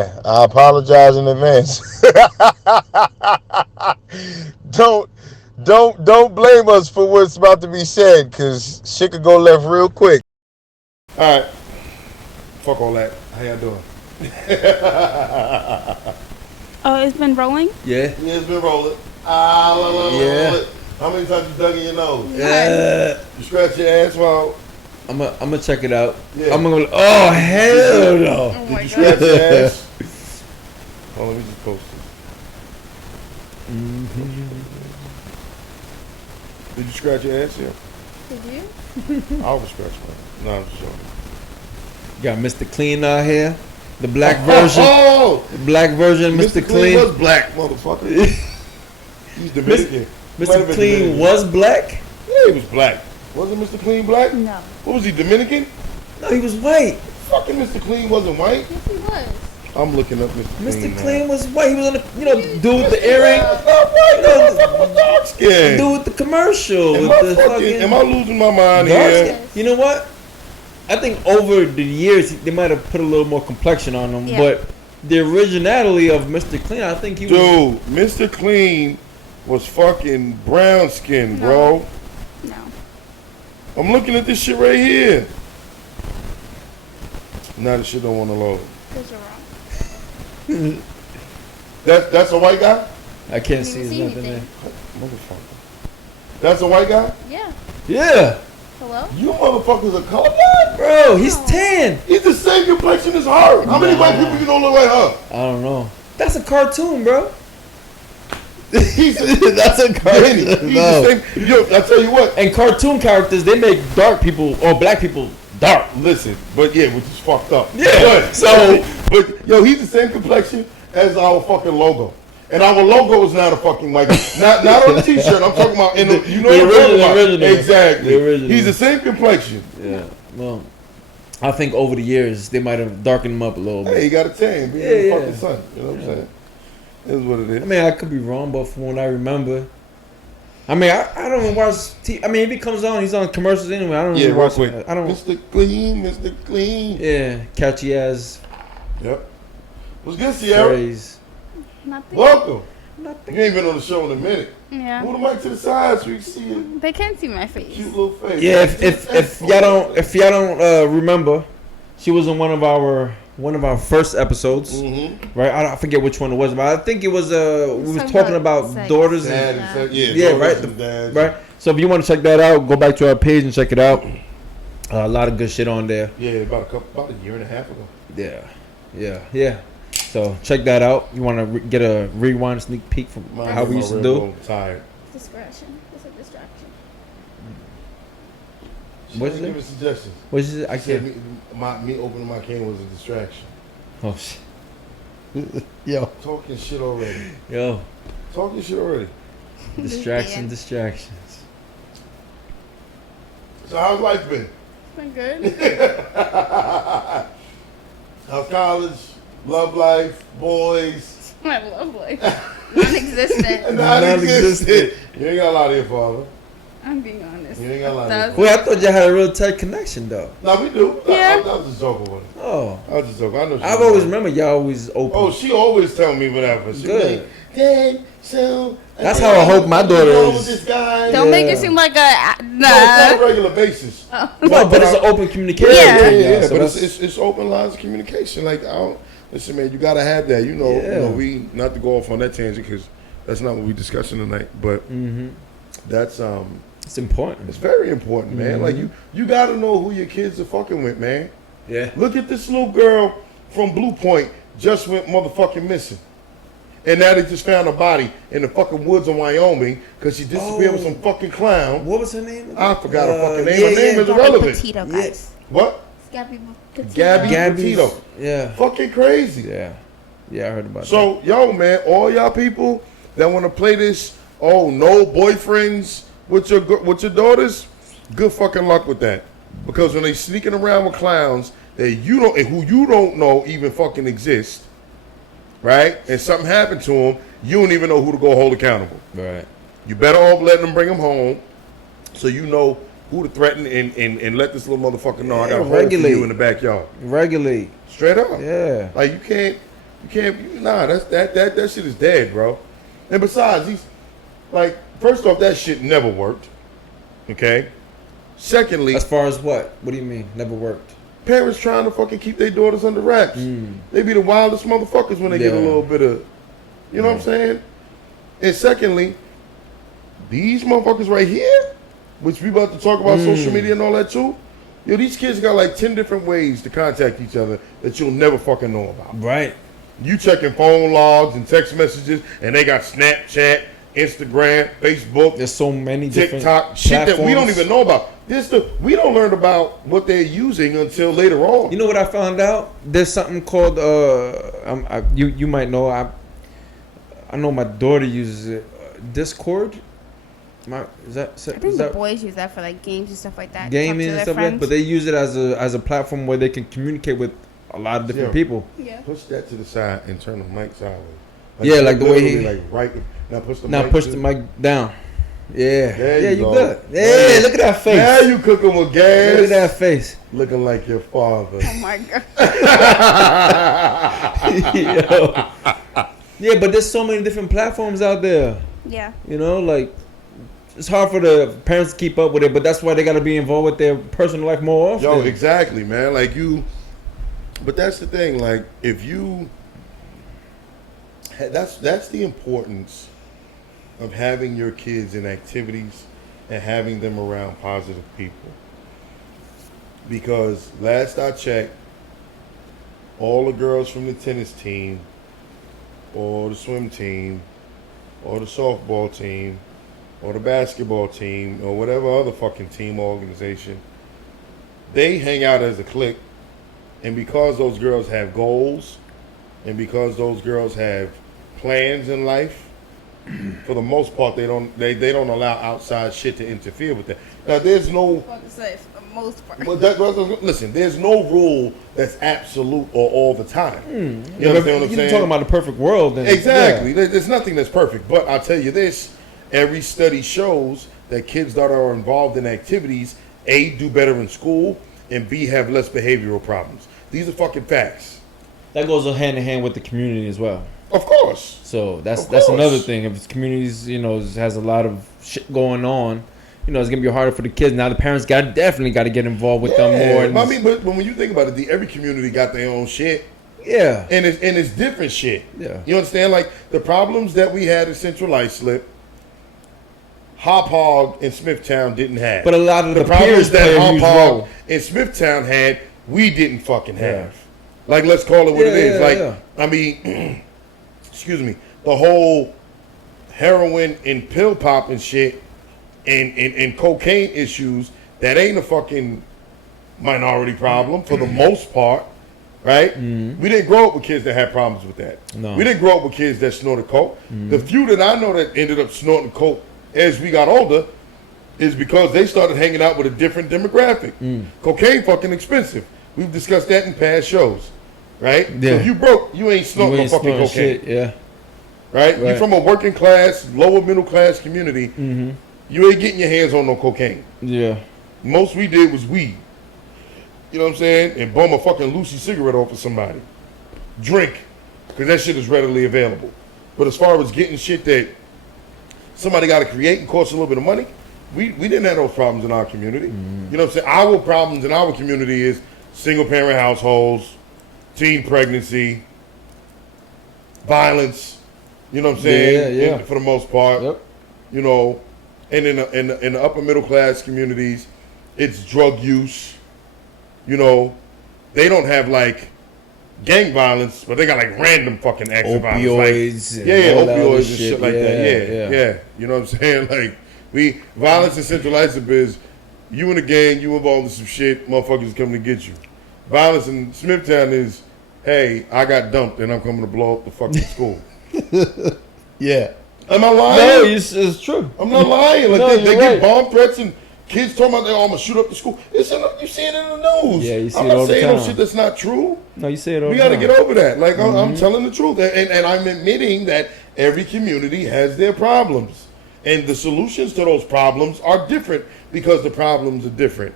I apologize in advance. don't don't blame us for what's about to be said, cause shit could go left real quick. All right, fuck all that. How y'all doing? Oh, it's been rolling? Yeah. Yeah, it's been rolling. Ah, Yeah. How many times you dug in your nose? Yeah. You scratch your ass while. I'm gonna check it out. Yeah. I'm gonna. Oh hell no! Oh Did my you god. scratch your ass? Oh, let me just post it. Did you scratch your ass? Yeah. Did you? I always scratch mine. No, I'm just joking. Got Mr. Clean out here, the black version. Oh! The black version, Mr. Clean Clean. was black, motherfucker. He's Dominican. Might have Mr. been Clean Dominican. was black. Yeah, he was black. Wasn't Mr. Clean black? No. What was he, Dominican? No, he was white. Fucking Mr. Clean wasn't white. Yes, he was. I'm looking up Mr. Clean. Mr. Clean was white. He was on the, the dude with the earring. That's not white. That was dark The skin. dude with the commercial. Am With I the fucking, am I losing my mind dark here? skin. You know what? I think over the years they might have put a little more complexion on him, Yeah. but the originality of Mr. Clean, I think he was. Dude, Mr. Clean was fucking brown skin, bro. No. I'm looking at this shit right here. Now this shit don't want to load. Because you're wrong. That's a white guy? I can't Didn't see even his see nothing there. anything. Motherfucker. That's a white guy? Yeah. Yeah, Hello? You motherfuckers are colorblind? bro, he's tan. He's the same complexion as her. How many white people you don't look like her? I don't know. That's a cartoon, bro. He's That's a Danny, he's the same. Yo, I tell you what. And cartoon characters, they make dark people or black people dark. Listen, but yeah, which is fucked up. Yeah, But, so- but yo, he's the same complexion as our fucking logo. And our logo is not a fucking white guy. Not on the t-shirt. I'm talking about in the, you know The what I'm talking original, about. original. Exactly. The original. He's the same complexion. Yeah. Well, I think over the years they might have darkened him up a little Hey, bit. he got a tan. Being Yeah, the yeah. fucking sun. You know what I'm saying? It is what it is. I mean, I could be wrong, but from what I remember, I mean, I don't even watch. I mean, if he comes on, he's on commercials anyway. I don't Yeah, even real watch. quick. I don't. Mr. Clean, Mr. Clean. Yeah, catchy ass Yep. What's good, Sierra? phrase. Nothing. Welcome. Nothing. You ain't been on the show in a minute. Yeah. Move the mic to the side so you can see your They can't see my face. cute little face. Yeah, if y'all don't remember, she was in one of our first episodes, Mm-hmm. right? I forget which one it was, but I think it was we was Talking talking about about sex. daughters Dad and and son, yeah, Yeah, daughters right, and dads. right. So if you want to check that out, go back to our page and check it out. A lot of good shit on there. Yeah, about a year and a half ago. Yeah. So check that out. You want to get a rewind sneak peek from how we used to do. I'm tired. Distraction. It's a distraction. She What's didn't it? give us suggestions. What's it? I I said can't. me opening my can was a distraction. Oh shit. Yo. Talking shit already. Yo. Talking shit already. Distractions. So how's life been? It's been good. How's college? Love life? Boys? My love life. Non-existent. Non-existent. You ain't got a lot of your father. I'm being honest. You ain't got a lot of That's- your Wait, I thought y'all had a real tight connection though. No, we do. Yeah. I was just joking with her. Oh. I was just joking. I know she I've was always joking. remember y'all always open. Oh, she always tell me whatever. She Good. like, Dad, so That's how I hope my daughter with is. this guy. Don't make Yeah. it seem like a No, it's nah. not a regular basis. Oh. No, but it's an open communication. Yeah. Yeah, So but that's- it's open lines of communication. Like, I don't, listen, man, you gotta have that. You know, we not to go off on that tangent because that's not what we discussing tonight. But that's It's important. it's very important, man. Like you gotta know who your kids are fucking with, man. Yeah. Look at this little girl from Blue Point just went motherfucking missing. And now they just found a body in the fucking woods of Wyoming because she disappeared with some fucking clown. What was her name? I forgot her fucking name. Yeah, Her name yeah. is irrelevant. Petito, Yeah. guys. What? Gabby Petito. Gabby Gabby's. Petito. Yeah. Fucking crazy. Yeah. Yeah, I heard about that. So, yo, man, all y'all people that want to play this, oh, no boyfriends with your daughters, good fucking luck with that. Because when they sneaking around with clowns that you don't, and who you don't know even fucking exist, right? And something happened to them, you don't even know who to go hold accountable. Right. You better off letting them bring them home, so you know who to threaten and let this little motherfucker know I got a hole for regulate. you in the backyard. Regulate. Straight up. Yeah. Like you can't You can't. Nah, that shit is dead, bro. And besides, he's like, first off, that shit never worked. Okay. Secondly, As far as what? What do you mean? Never worked. parents trying to fucking keep their daughters under wraps. They be the wildest motherfuckers when they get a Yeah. little bit of, you know what I'm saying? And secondly, these motherfuckers right here, which we about to talk about social media and all that too. Yo, these kids got like 10 different ways to contact each other that you'll never fucking know about. Right. You checking phone logs and text messages, and they got Snapchat, Instagram, Facebook, There's so many different TikTok, shit that we don't platforms. even know about. We don't learn about what they're using until later on. You know what I found out? There's something called you might know. I know my daughter uses it. Discord. I think the boys use that for like games and stuff like that. gaming Talk and to stuff their like that? But they use it as a platform where they can communicate with a lot of different Yeah. people. Yeah. Push that to the side and turn the mic sideways. Yeah, like the way literally, he- like right. Now push the Now mic. push to- the mic down. Yeah. There Yeah, you you go. good. Now Yeah, you- look at that face. Now you cooking with gas. Look at that face. Looking like your father. Oh my god. Yo. Yeah, but there's so many different platforms out there. Yeah. You know, like it's hard for the parents to keep up with it, but that's why they got to be involved with their personal life more often. Yo, exactly, man. Like you, but that's the thing. Like if you, that's the importance of having your kids in activities and having them around positive people. Because last I checked, all the girls from the tennis team, or the swim team, or the softball team, or the basketball team, or whatever other fucking team or organization, they hang out as a clique. And because those girls have goals, and because those girls have plans in life, for the most part, they don't allow outside shit to interfere with that. Now, there's no. What to say for the most part. Listen, there's no rule that's absolute or all the time. You understand what I'm You're saying? talking about the perfect world, then Exactly. There's nothing that's perfect. But I'll tell you this, every study shows that kids that are involved in activities, A, do better in school, and B, have less behavioral problems. These are fucking facts. that goes hand in hand with the community as well. Of course. So that's Of that's course. another thing. If the communities, has a lot of shit going on, it's gonna be harder for the kids. Now the parents definitely got to get involved with them more. And I mean, but when you think about it, every community got their own shit. yeah, And it's different shit. Yeah. You understand? Like the problems that we had in Central Islip, Hop Hog in Smithtown didn't have. but a lot of the problems peers play that a Hop huge Hog role. in Smithtown had, we didn't fucking have. Yeah. Like, let's call it what it Yeah, is. yeah, Like, yeah. I mean, excuse me, the whole heroin and pill pop and shit and cocaine issues, that ain't a fucking minority problem for the most part, right? We didn't grow up with kids that had problems with that. No. We didn't grow up with kids that snorted coke. The few that I know that ended up snorting coke as we got older is because they started hanging out with a different demographic. Cocaine fucking expensive. We've discussed that in past shows, right? Yeah. So if you broke, you ain't You snorting no ain't fucking snorting cocaine, shit, yeah. right? You Right. from a working class, lower middle class community, you ain't getting your hands on no cocaine. Yeah. Most we did was weed. You know what I'm saying? And bum a fucking Lucy cigarette off of somebody. Drink, because that shit is readily available. But as far as getting shit that somebody got to create and cost a little bit of money, we didn't have those problems in our community. You know what I'm saying? Our problems in our community is single parent households, teen pregnancy, violence. You know what I'm saying? Yeah. And for the most part, Yep. you know, and in the upper middle class communities, it's drug use. You know, they don't have like gang violence, but they got like random fucking acts of violence. Opioids. Like, and yeah, all that opioids other and shit like that. Yeah. You know what I'm saying? Like violence in Central Islip is you in a gang, you involved in some shit, motherfuckers coming to get you. Violence in Smithtown is, hey, I got dumped and I'm coming to blow up the fucking school. Yeah. Am I lying? No, it's true. I'm not lying. Like No, they you're get right. bomb threats and kids talking about they almost shoot up the school. You see it in the news. Yeah, you see I'm it not all the saying no time. shit that's not true. No, you say it all We the got to time. get over that. Like I'm telling the truth, and I'm admitting that every community has their problems, and the solutions to those problems are different because the problems are different.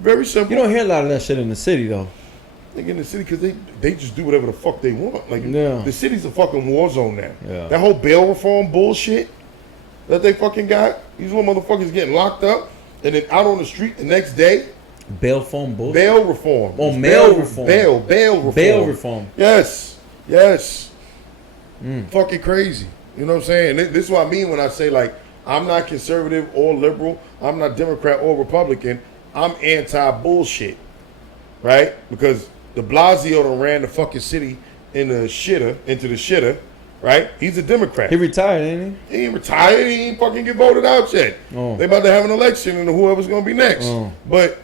Very simple. You don't hear a lot of that shit in the city, though. Nigga, in the city, because they just do whatever the fuck they want. Like, Yeah. the city's a fucking war zone now. Yeah. That whole bail reform bullshit that they fucking got, these little motherfuckers getting locked up and then out on the street the next day. Bail phone bullshit. Bail reform. Oh, It's mail reform. Bail reform. Bail reform. Yes. Fucking crazy. You know what I'm saying? This is what I mean when I say, like, I'm not conservative or liberal. I'm not Democrat or Republican. I'm anti-bullshit. Right? Because de Blasio done ran the fucking city into the shitter. Right? He's a Democrat. He retired, ain't He ain't retired. He ain't fucking get voted out yet. Oh. They about to have an election and whoever's going to be next. Oh. But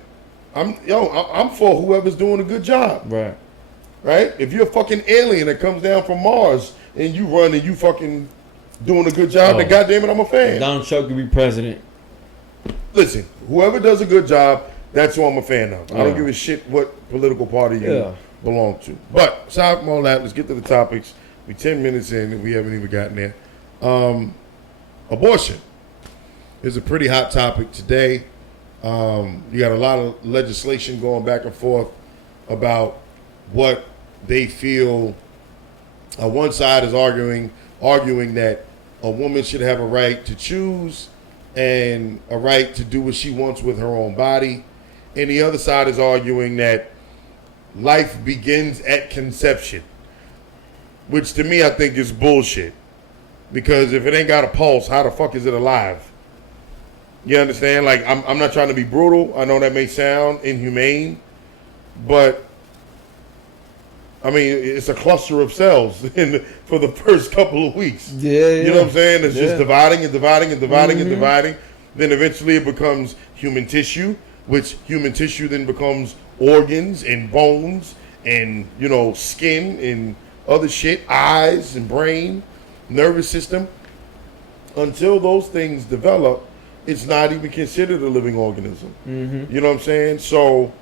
I'm for whoever's doing a good job. he? Right. Right? If you're a fucking alien that comes down from Mars and you run and you fucking doing a good job, then goddamn it, I'm a fan. Donald Trump could be president. Listen, whoever does a good job, that's who I'm a fan of. I don't Yeah. give a shit what political party you Yeah. belong to. But aside from all that, let's get to the topics. We 10 minutes in and we haven't even gotten there. Abortion is a pretty hot topic today. You got a lot of legislation going back and forth about what they feel. One side is arguing that a woman should have a right to choose and a right to do what she wants with her own body. And the other side is arguing that life begins at conception, which to me I think is bullshit. Because if it ain't got a pulse, how the fuck is it alive? You understand? Like, I'm not trying to be brutal. I know that may sound inhumane, but I mean, it's a cluster of cells for the first couple of weeks. Yeah. You know what I'm saying? It's just dividing and dividing and dividing and Mm-hmm. dividing. Then eventually it becomes human tissue, which human tissue then becomes organs and bones and, you know, skin and other shit, eyes and brain, nervous system. Until those things develop, it's not even considered a living organism. Mm-hmm. You know what I'm saying? So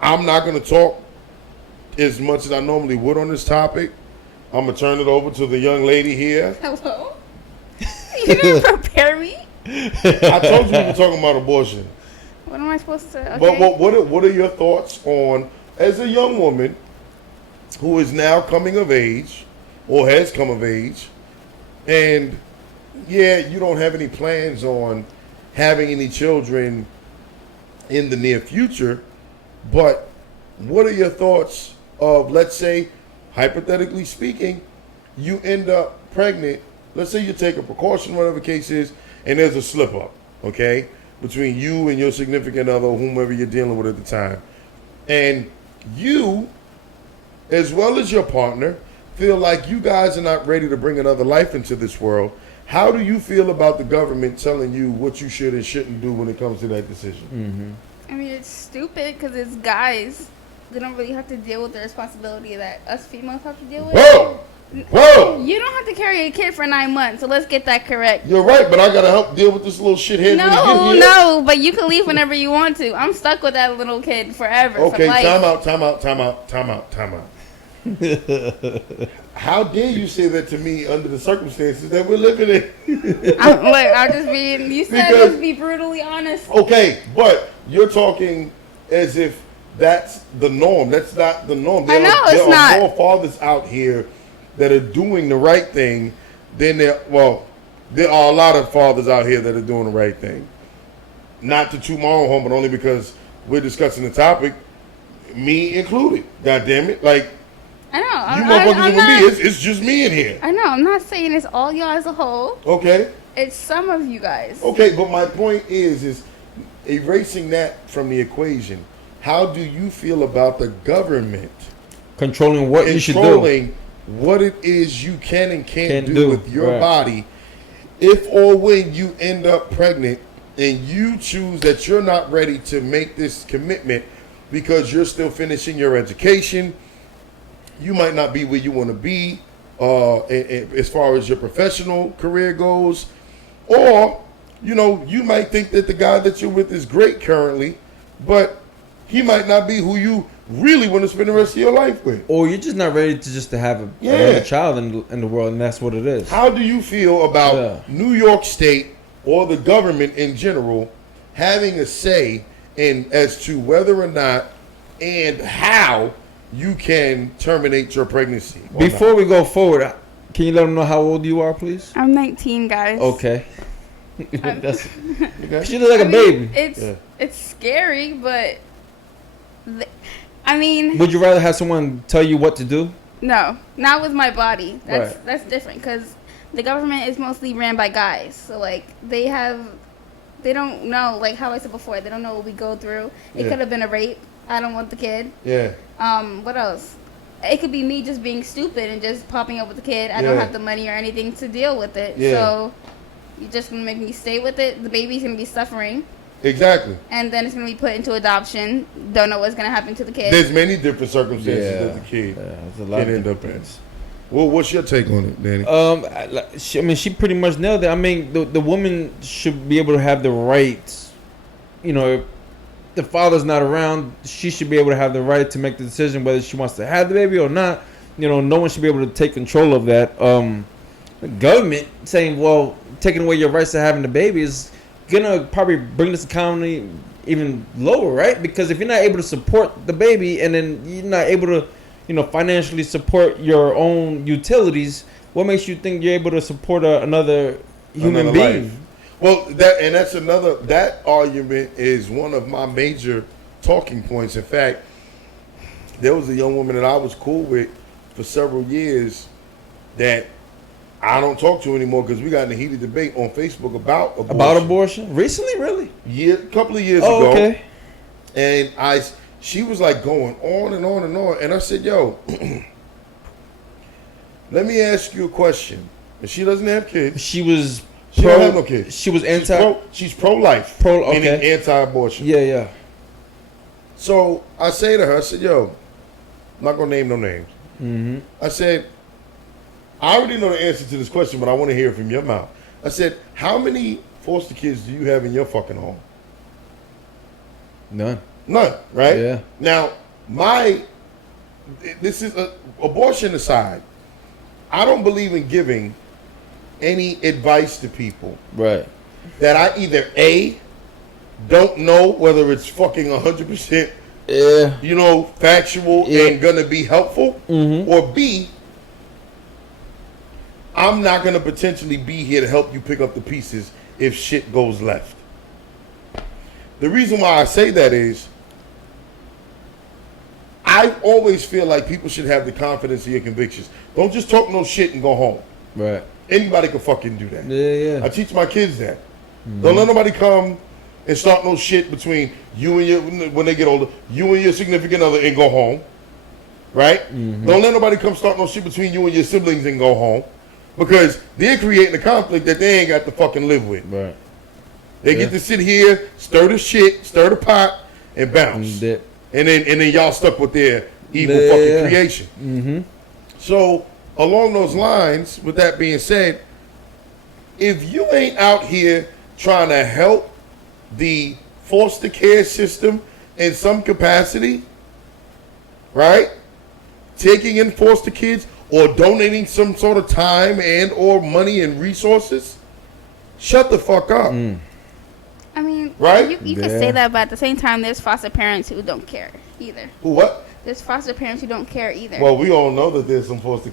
I'm not going to talk as much as I normally would on this topic. I'm going to turn it over to the young lady here. Hello? You didn't prepare me? I told you we were talking about abortion. What am I supposed to? But Okay. what are your thoughts on, as a young woman who is now coming of age or has come of age, and yeah, you don't have any plans on having any children in the near future, but what are your thoughts of, let's say, hypothetically speaking, you end up pregnant, let's say you take a precaution, whatever the case is, and there's a slip up, okay, between you and your significant other, whomever you're dealing with at the time, and you, as well as your partner, feel like you guys are not ready to bring another life into this world. How do you feel about the government telling you what you should and shouldn't do when it comes to that decision? I mean, it's stupid because it's guys. They don't really have to deal with the responsibility that us females have to deal with. Whoa! You don't have to carry a kid for 9 months, so let's get that correct. You're right, but I gotta help deal with this little shithead when he get here. No, but you can leave whenever you want to. I'm stuck with that little kid forever. Okay, for life. time out. How dare you say that to me under the circumstances that we're living in? I'm just being. You said Because- let's be brutally honest. Okay, but you're talking as if that's the norm. That's not the norm. I know, it's there not. are more fathers out here that are doing the right thing than there are a lot of fathers out here that are doing the right thing. Not to toot my own home, but only because we're discussing the topic, me included. God damn it. Like, I know. you I'm motherfuckers with not, me, it's just me in here. I know. I'm not saying it's all y'all as a whole. Okay? It's some of you guys. Okay, but my point is erasing that from the equation. How do you feel about the government Controlling what you should do. controlling what it is you can and can't do with your right. body if or when you end up pregnant and you choose that you're not ready to make this commitment because you're still finishing your education? You might not be where you want to be as far as your professional career goes, or you might think that the guy that you're with is great currently, but he might not be who you really want to spend the rest of your life with. Or you're just not ready to have another child in the world, and that's what it is. How do you feel about New York State or the government in general having a say in as to whether or not and how you can terminate your pregnancy. or Before not. we go forward, can you let them know how old you are, please? I'm 19, guys. Okay. That's, Okay. she look like I a mean, baby. Yeah. It's scary, but I mean, Would you rather have someone tell you what to do? no, not with my body. Right. That's different because the government is mostly ran by guys. So like they don't know, like how I said before, they don't know what we go through. It Yeah. could have been a rape. I don't want the kid. Yeah. What else? It could be me just being stupid and just popping up with the kid. I Yeah. don't have the money or anything to deal with it. Yeah. So you're just gonna make me stay with it. The baby's gonna be suffering, Exactly. and then it's gonna be put into adoption. Don't know what's gonna happen to the kid. There's many different circumstances that the kid there's a lot can of end up in. things. Well, what's your take on it, Danny? I mean, she pretty much nailed it. I mean, the woman should be able to have the rights. You know, if the father's not around, she should be able to have the right to make the decision whether she wants to have the baby or not. You know, no one should be able to take control of that. The government saying, well, taking away your rights to having the baby is gonna probably bring this economy even lower, right? Because if you're not able to support the baby and then you're not able to, you know, financially support your own utilities, what makes you think you're able to support another human Another being? life. Well, that argument is one of my major talking points. In fact, there was a young woman that I was cool with for several years that I don't talk to anymore because we got in a heated debate on Facebook about abortion. About abortion? Recently, really? A couple of years Oh, ago. okay. And she was like going on and on and on. And I said, yo, let me ask you a question. And she doesn't have kids. She was She don't have no kids. She was She's anti. she's pro-life, Pro- meaning okay. anti-abortion. Yeah, yeah. So I say to her, I said, yo, I'm not going to name no names. Mm-hmm. I said, I already know the answer to this question, but I want to hear it from your mouth. I said, how many foster kids do you have in your fucking home? None. None, right? Yeah. Now, this is abortion aside, I don't believe in giving any advice to people Right. that I either A, don't know whether it's fucking 100%, Yeah. you know, factual Yeah. and gonna be helpful, Mhm. or B, I'm not gonna potentially be here to help you pick up the pieces if shit goes left. The reason why I say that is I always feel like people should have the confidence in your convictions. Don't just talk no shit and go home. Right. Anybody can fucking do that. Yeah, I yeah. teach my kids that. Don't let nobody come and start no shit between you and your, when they get older, you and your significant other and go home. Right? Don't let nobody come start no shit between you and your siblings and go home. Because they're creating a conflict that they ain't got to fucking live with. Right. They Yeah. get to sit here, stir the shit, stir the pot, and bounce. That. And then y'all stuck with their evil Yeah, fucking yeah. creation. Mm-hmm. So, along those lines, with that being said, if you ain't out here trying to help the foster care system in some capacity, right? Taking in foster kids or donating some sort of time and or money and resources, shut the fuck up. I mean, Right? You can Yeah. say that, but at the same time, there's foster parents who don't care either. Who what? There's foster parents who don't care either. Well, we all know that there's some foster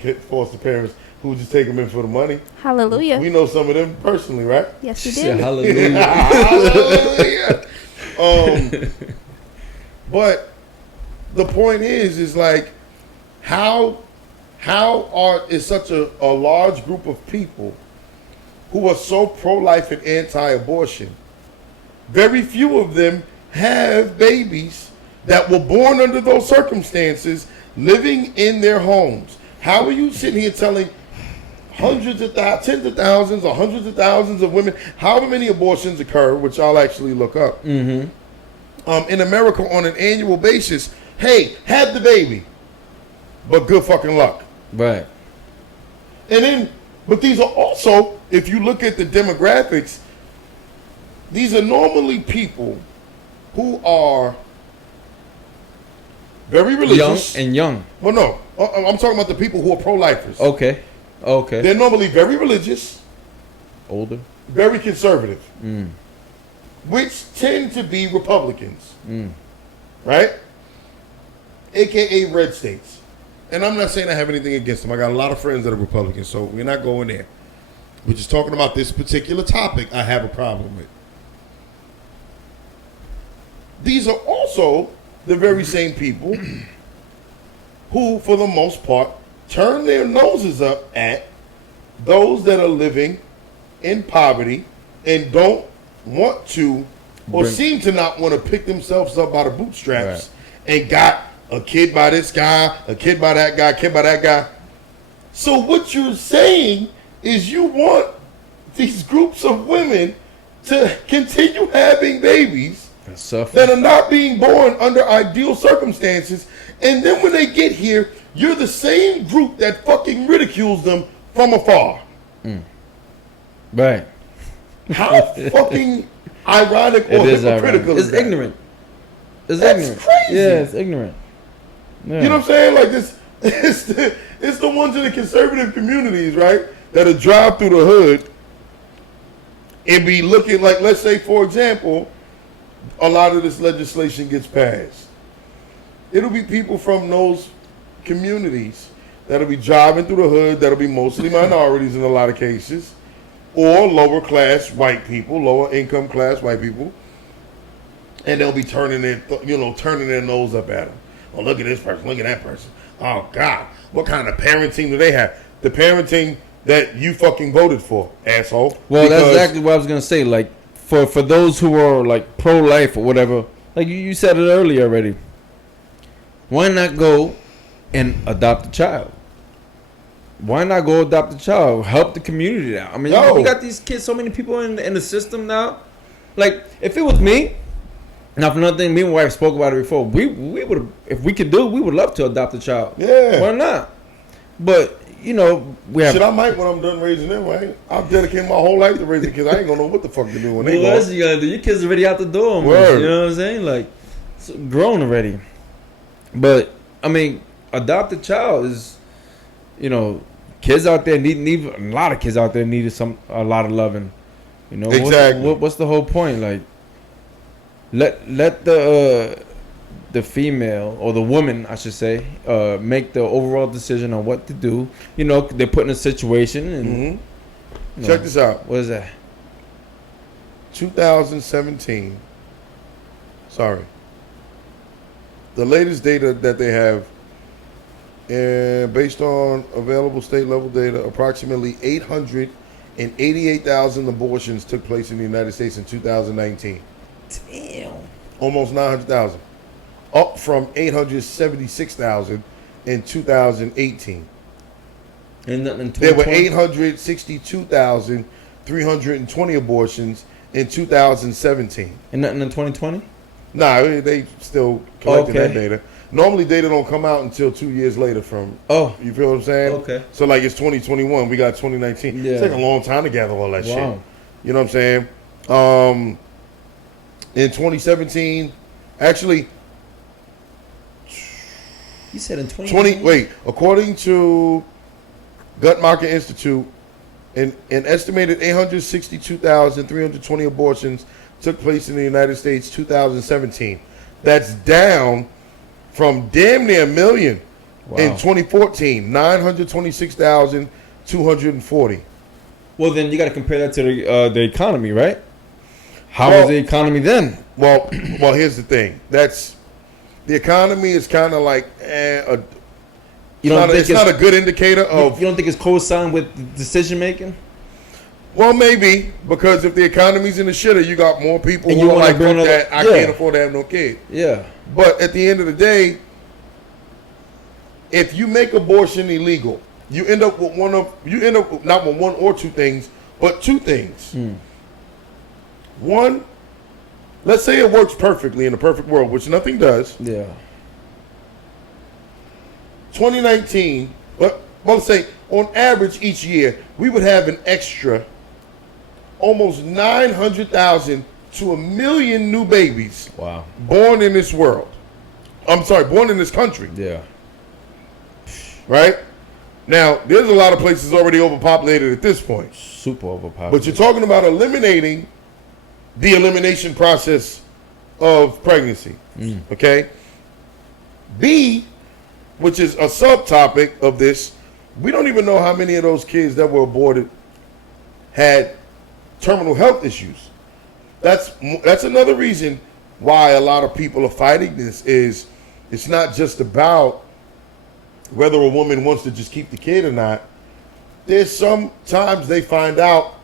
parents who just take them in for the money. Hallelujah. We know some of them personally, right? Yes, we Yeah, do. hallelujah. Hallelujah. But the point is like how is such a large group of people who are so pro-life and anti-abortion, very few of them have babies that were born under those circumstances living in their homes. How are you sitting here telling hundreds of thousands, tens of thousands or hundreds of thousands of women, however many abortions occur, which I'll actually look up, in America on an annual basis, hey, have the baby, but good fucking luck. Right. And then, but these are also, if you look at the demographics, these are normally people who are very religious. Young. Well, no, I'm talking about the people who are pro-lifers. Okay. Okay. They're normally very religious, Older. very conservative, which tend to be Republicans, right? a.k.a. red states. And I'm not saying I have anything against them. I got a lot of friends that are Republicans, so we're not going there. We're just talking about this particular topic I have a problem with. These are also the very same people who, for the most part, turn their noses up at those that are living in poverty and don't want to or seem to not want to pick themselves up by the bootstraps and got a kid by this guy, a kid by that guy, a kid by that guy. So what you're saying is you want these groups of women to continue having babies that are not being born under ideal circumstances, and then when they get here, you're the same group that fucking ridicules them from afar. Right. How fucking ironic or hypocritical is It's that? ignorant. It's That's ignorant. crazy. Yeah, it's ignorant. Yeah. You know what I'm saying? Like this, it's the ones in the conservative communities, right, that'll drive through the hood and be looking like, let's say, for example, a lot of this legislation gets passed. It'll be people from those communities that'll be driving through the hood, that'll be mostly minorities in a lot of cases, or lower class white people, lower income class white people, and they'll be turning their nose up at them. Oh, look at this person, look at that person. Oh God, what kind of parenting do they have? The parenting that you fucking voted for, asshole. Well, that's exactly what I was gonna say. Like for those who are like pro-life or whatever, like you said it earlier already. Why not go and adopt a child? Why not go adopt a child? Help the community out. I mean, you got these kids, so many people in the system now. Like, if it was me, now for nothing, me and my wife spoke about it before. We would, if we could do it, we would love to adopt a child. Yeah. Why not? But you know, we have. Shit, I might when I'm done raising them. Right? I've dedicated my whole life to raising kids. I ain't gonna know what the fuck to do when they What grow. else you gonna do? Your kids already out the door. Word. You know what I'm saying? Like, it's grown already. But I mean, adopt a child is, you know, kids out there need a lot of kids out there needed a lot of loving. You know, Exactly. what's the whole point? Like, let the female or the woman, I should say, make the overall decision on what to do. You know, they're put in a situation and you know, Check this out. what is that? 2017. Sorry. The latest data that they have, based on available state level data, approximately 888,000 abortions took place in the United States in 2019. Damn. Almost 900,000. Up from 876,000 in 2018. And nothing in There were 2020? 862,320 abortions in 2017. And nothing in 2020? Nah, they still collecting Okay. that data. Normally, data don't come out until 2 years later from. Oh. You feel what I'm saying? Okay. So, like, it's 2021. We got 2019. Yeah. It's taking a long time to gather all that shit. Wow. You know what I'm saying? In 2017, actually, You said in 2020? according to Guttmacher Institute, an estimated 862,320 abortions took place in the United States 2017. That's down from damn near a million in 2014, 926,240. Well, then you got to compare that to the economy, right? How Well- was the economy then? Well, here's the thing. The economy is kind of like it's not a good indicator of. You don't think it's coinciding with decision making? Well, maybe, because if the economy's in the shitter, you got more people And who you are wanna like, bring fuck another- that, I yeah. can't afford to have no kid. Yeah. But at the end of the day, if you make abortion illegal, you end up with not with one or two things, but two things. One, let's say it works perfectly in a perfect world, which nothing does. Yeah. 2019, well, let's say on average each year, we would have an extra almost 900,000 to 1 million new babies Wow. born in this world. I'm sorry, born in this country, Yeah. right? Now, there's a lot of places already overpopulated at this point. Super overpowered. But you're talking about eliminating the elimination process of pregnancy, okay? B, which is a subtopic of this, we don't even know how many of those kids that were aborted had terminal health issues. That's another reason why a lot of people are fighting this. Is it's not just about whether a woman wants to just keep the kid or not. There's sometimes they find out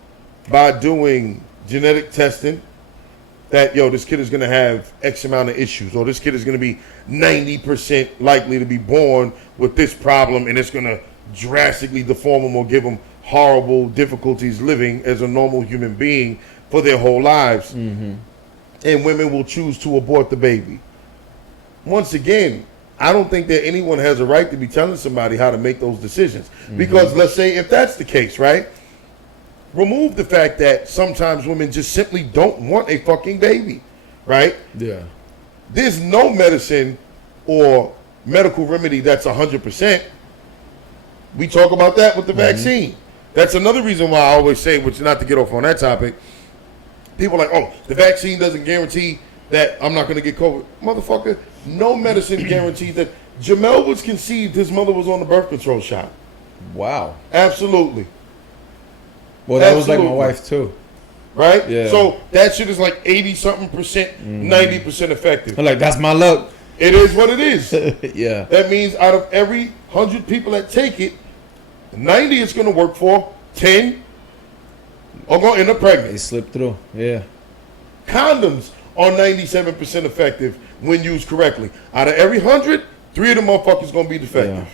by doing genetic testing that, this kid is going to have X amount of issues, or this kid is going to be 90% likely to be born with this problem, and it's going to drastically deform them or give them horrible difficulties living as a normal human being for their whole lives. Mm-hmm. And women will choose to abort the baby. Once again, I don't think that anyone has a right to be telling somebody how to make those decisions. Mm-hmm. Because let's say if that's the case, right? Remove the fact that sometimes women just simply don't want a fucking baby, right? Yeah. There's no medicine or medical remedy that's 100%. We talk about that with the vaccine. That's another reason why I always say, which is not to get off on that topic, people are like, oh, the vaccine doesn't guarantee that I'm not going to get COVID. Motherfucker, no medicine guarantees that. Jamel was conceived, his mother was on the birth control shot. Wow. Absolutely. Well, that was like my wife too. Right? Yeah. So that shit is like 80-something percent, 90% effective. I'm like, that's my luck. It is what it is. Yeah. That means out of every 100 people that take it, 90 it's going to work for, 10 are going to end up pregnant. They slipped through. Yeah. Condoms are 97% effective when used correctly. Out of every 100, 3 of them motherfuckers going to be defective. Yeah.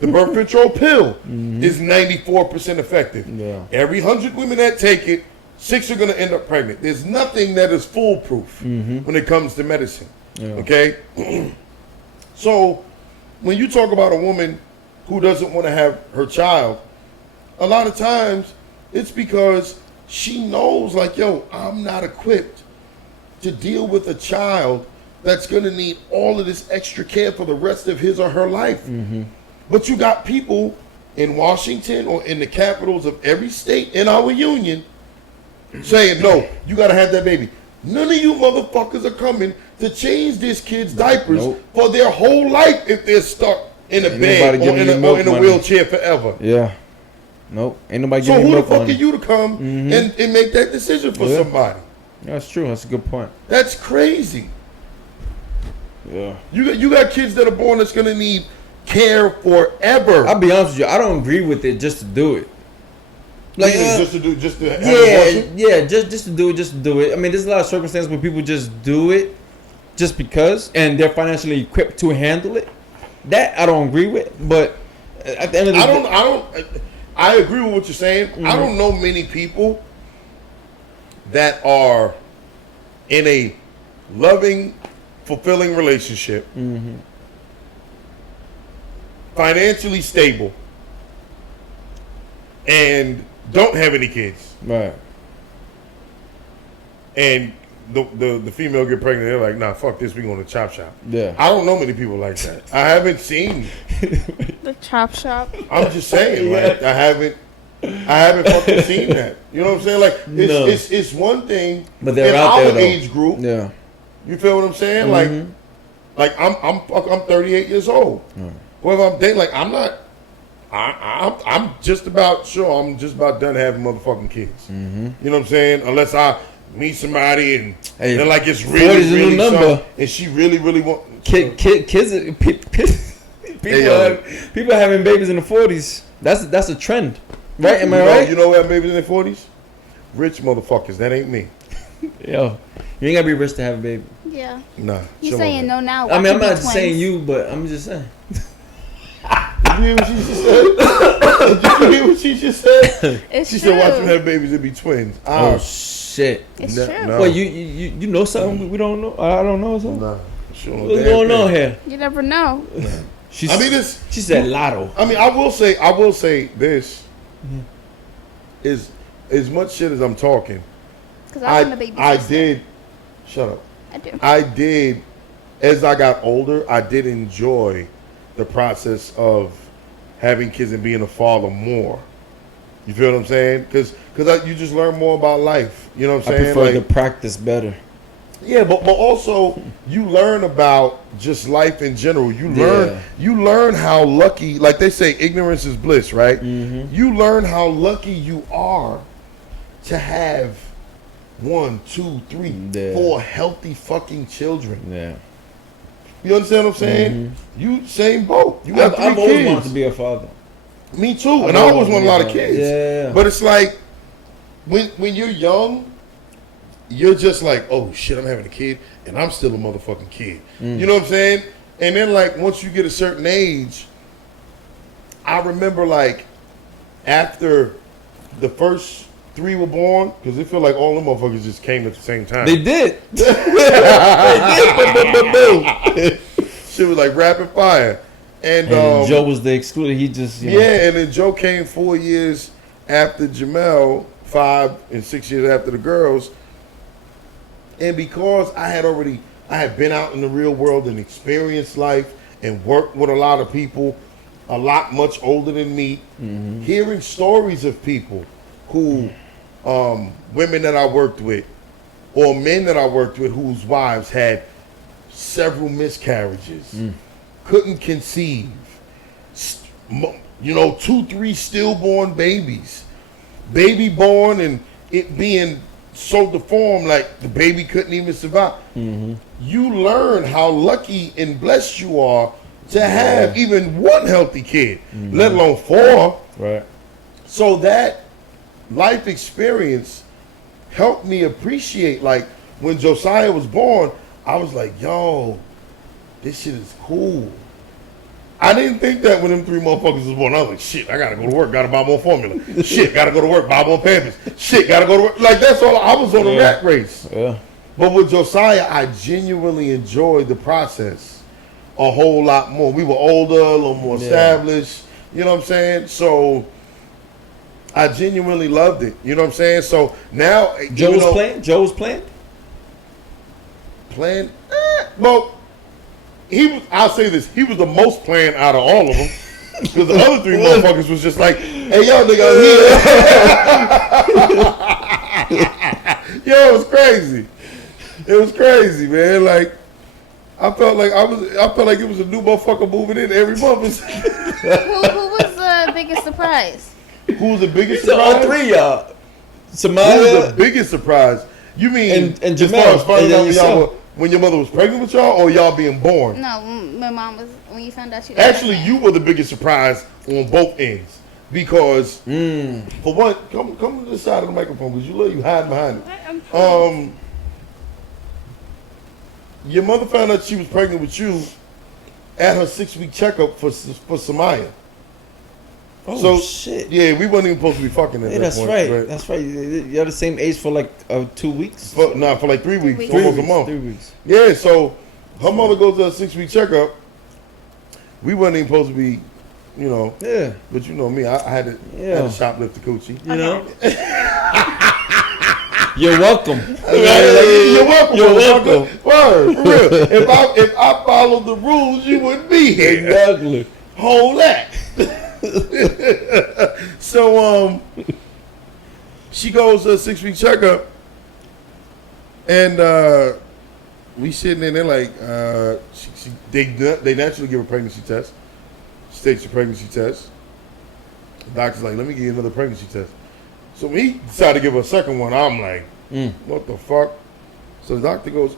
The birth control pill is 94% effective. Yeah. Every 100 women that take it, 6 are going to end up pregnant. There's nothing that is foolproof when it comes to medicine. Yeah. Okay? So, when you talk about a woman who doesn't want to have her child, a lot of times it's because she knows, like, yo, I'm not equipped to deal with a child that's going to need all of this extra care for the rest of his or her life. But you got people in Washington or in the capitals of every state in our union saying, no, you got to have that baby. None of you motherfuckers are coming to change this kid's diapers for their whole life if they're stuck in a bed or in a wheelchair forever. Yeah. Nope. Ain't nobody So giving who me the milk fuck money. are you to come and make that decision for somebody? That's true. That's a good point. That's crazy. Yeah. You got kids that are born that's going to need care forever. I'll be honest with you. I don't agree with it just to do it. Like, just to have an abortion? yeah, just to do it. I mean, there's a lot of circumstances where people just do it just because, and they're financially equipped to handle it. That I don't agree with, but at the end of the day, I agree with what you're saying. I don't know many people that are in a loving, fulfilling relationship, financially stable, and don't have any kids. right? And the female get pregnant, they're like, nah, fuck this, we going to Chop Shop. Yeah. I don't know many people like that. I haven't seen. The chop shop. I'm just saying, like, I haven't fucking seen that. You know what I'm saying? Like, it's one thing, But they're in out our there, though. age group. Yeah. You feel what I'm saying? Like I'm 38 years old. Well, if I'm dating, like, I'm just about sure I'm just about done having motherfucking kids. You know what I'm saying? Unless I meet somebody and they're like, it's 40 is a really new number. something, and she really want Kids, people having babies in the 40s. That's a trend, right? Am I right? You know who have babies in their 40s? Rich motherfuckers. That ain't me. Yo, you ain't gotta be rich to have a baby. Yeah. Nah. He's chill saying on no now. I mean, I'm watch it be not saying twins. you, but I'm just saying. that. Did you hear what she just said? Did you hear what she just said? It's She true. said, watch them have babies and be twins. Oh shit! It's No, true. no. Well, you know something we don't know. I don't know something. Nah. Sure, What's damn going thing. on here? You never know. She said lotto. I mean, I will say this is as much shit as I'm talking. Because I want a baby. I sister. did. Shut up. I do. I did. As I got older, I did enjoy the process of having kids and being a father more. You feel what I'm saying? Because you just learn more about life. You know what I'm I saying? prefer Like, the practice better. Yeah, but also you learn about just life in general. Yeah. You learn how lucky, like they say, ignorance is bliss, right? Mm-hmm. You learn how lucky you are to have 1, 2, 3, Yeah. 4 healthy fucking children. Yeah. You understand what I'm saying? You same boat. You got 3 I've always wanted kids. to be a father. Me too, I've and I always always want a lot of wanted to be a kids. father. Yeah. But it's like when you're young, you're just like, oh shit, I'm having a kid, and I'm still a motherfucking kid. You know what I'm saying? And then like once you get a certain age, I remember like after the first 3 were born, because it feel like all them motherfuckers just came at the same time. They did. Shit was like rapid fire. And Joe was the excluded. He just yeah, and then Joe came 4 years after Jamel, 5 and 6 years after the girls. And because I had been out in the real world and experienced life and worked with a lot of people, a lot much older than me, hearing stories of people who, women that I worked with, or men that I worked with whose wives had several miscarriages, couldn't conceive, 2, 3 stillborn babies, baby born and it being so deformed like the baby couldn't even survive. You learn how lucky and blessed you are to have even 1 healthy kid, let alone 4. Right. So that life experience helped me appreciate, like when Josiah was born, I was like, yo, this shit is cool. I didn't think that when them 3 motherfuckers was born. I was like, shit, I gotta go to work, gotta buy more formula. Shit, gotta go to work, buy more Pampers. Shit, gotta go to work. Like that's all. I was on a rat race. Yeah. But with Josiah, I genuinely enjoyed the process a whole lot more. We were older, a little more established. You know what I'm saying? So I genuinely loved it. You know what I'm saying? So now Joe was playing. Joe was playing. Playing. Well, he was. I'll say this: he was the most playing out of all of them. Because the other 3 motherfuckers was just like, "Hey, yo, nigga, I'm here." Yo, it was crazy. It was crazy, man. Like I felt like it was a new motherfucker moving in every month. Who was the biggest surprise? Who was the biggest So surprise? all 3 y'all. Who was Samaya the biggest surprise? You mean and as far Jamel, as finding and out then when y'all yourself. when your mother was pregnant with y'all, or y'all being born? No, my mom was when you found out she was Actually, pregnant. you were the biggest surprise on both ends because, for one, come to the side of the microphone because you hiding behind it. Your mother found out she was pregnant with you at her 6-week checkup for Samaya. Oh So shit. yeah, we wasn't even supposed to be fucking at Yeah, that that's point. right. That's right. You're the same age for like 2 weeks. For 3 weeks, weeks. almost a month. 3 weeks. Yeah, so her mother goes to a 6-week checkup. We wasn't even supposed to be, Yeah. but you know me, I had to shoplift the coochie. You know. You're welcome. You're welcome. You're motherfucker. Word, for real. If I followed the rules, you wouldn't be here. Exactly. Hold that. So she goes to a 6-week checkup, and we sitting in there like they naturally give a pregnancy test. She takes a pregnancy test. The doctor's like, let me give you another pregnancy test. So when he decided to give her a second one, I'm like, what the fuck? So the doctor goes,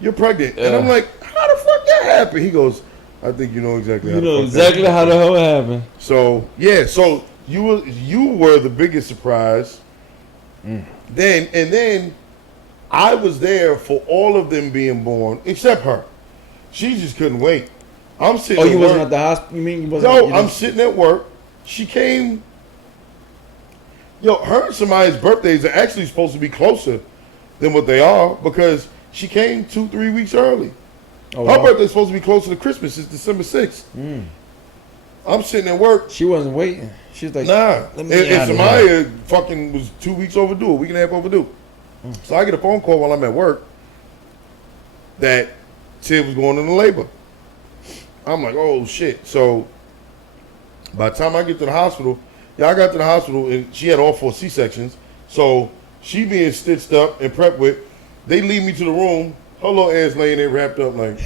you're pregnant. And I'm like, how the fuck that happened? He goes, I think you know exactly how You the know fuck exactly that how the hell it happened. So yeah, so you were the biggest surprise. Then I was there for all of them being born except her. She just couldn't wait. I'm sitting. Oh, you at wasn't work. at the hospital? You mean you wasn't? No, you I'm didn't- sitting at work. She came. Yo, her and Samaya's birthdays are actually supposed to be closer than what they are because she came 2-3 weeks early. Oh, Her wow. birthday's supposed to be closer to Christmas. It's December 6th. I'm sitting at work. She wasn't waiting. She was like, Nah. Let And, me get out and of Samaya fucking was 2 weeks overdue, a week and a half overdue. So I get a phone call while I'm at work that Sid was going into labor. I'm like, oh shit. So by the time I get to the hospital, I got to the hospital and she had all 4 C-sections. So she being stitched up and prepped with, They lead me to the room. Her little ass laying there wrapped up like,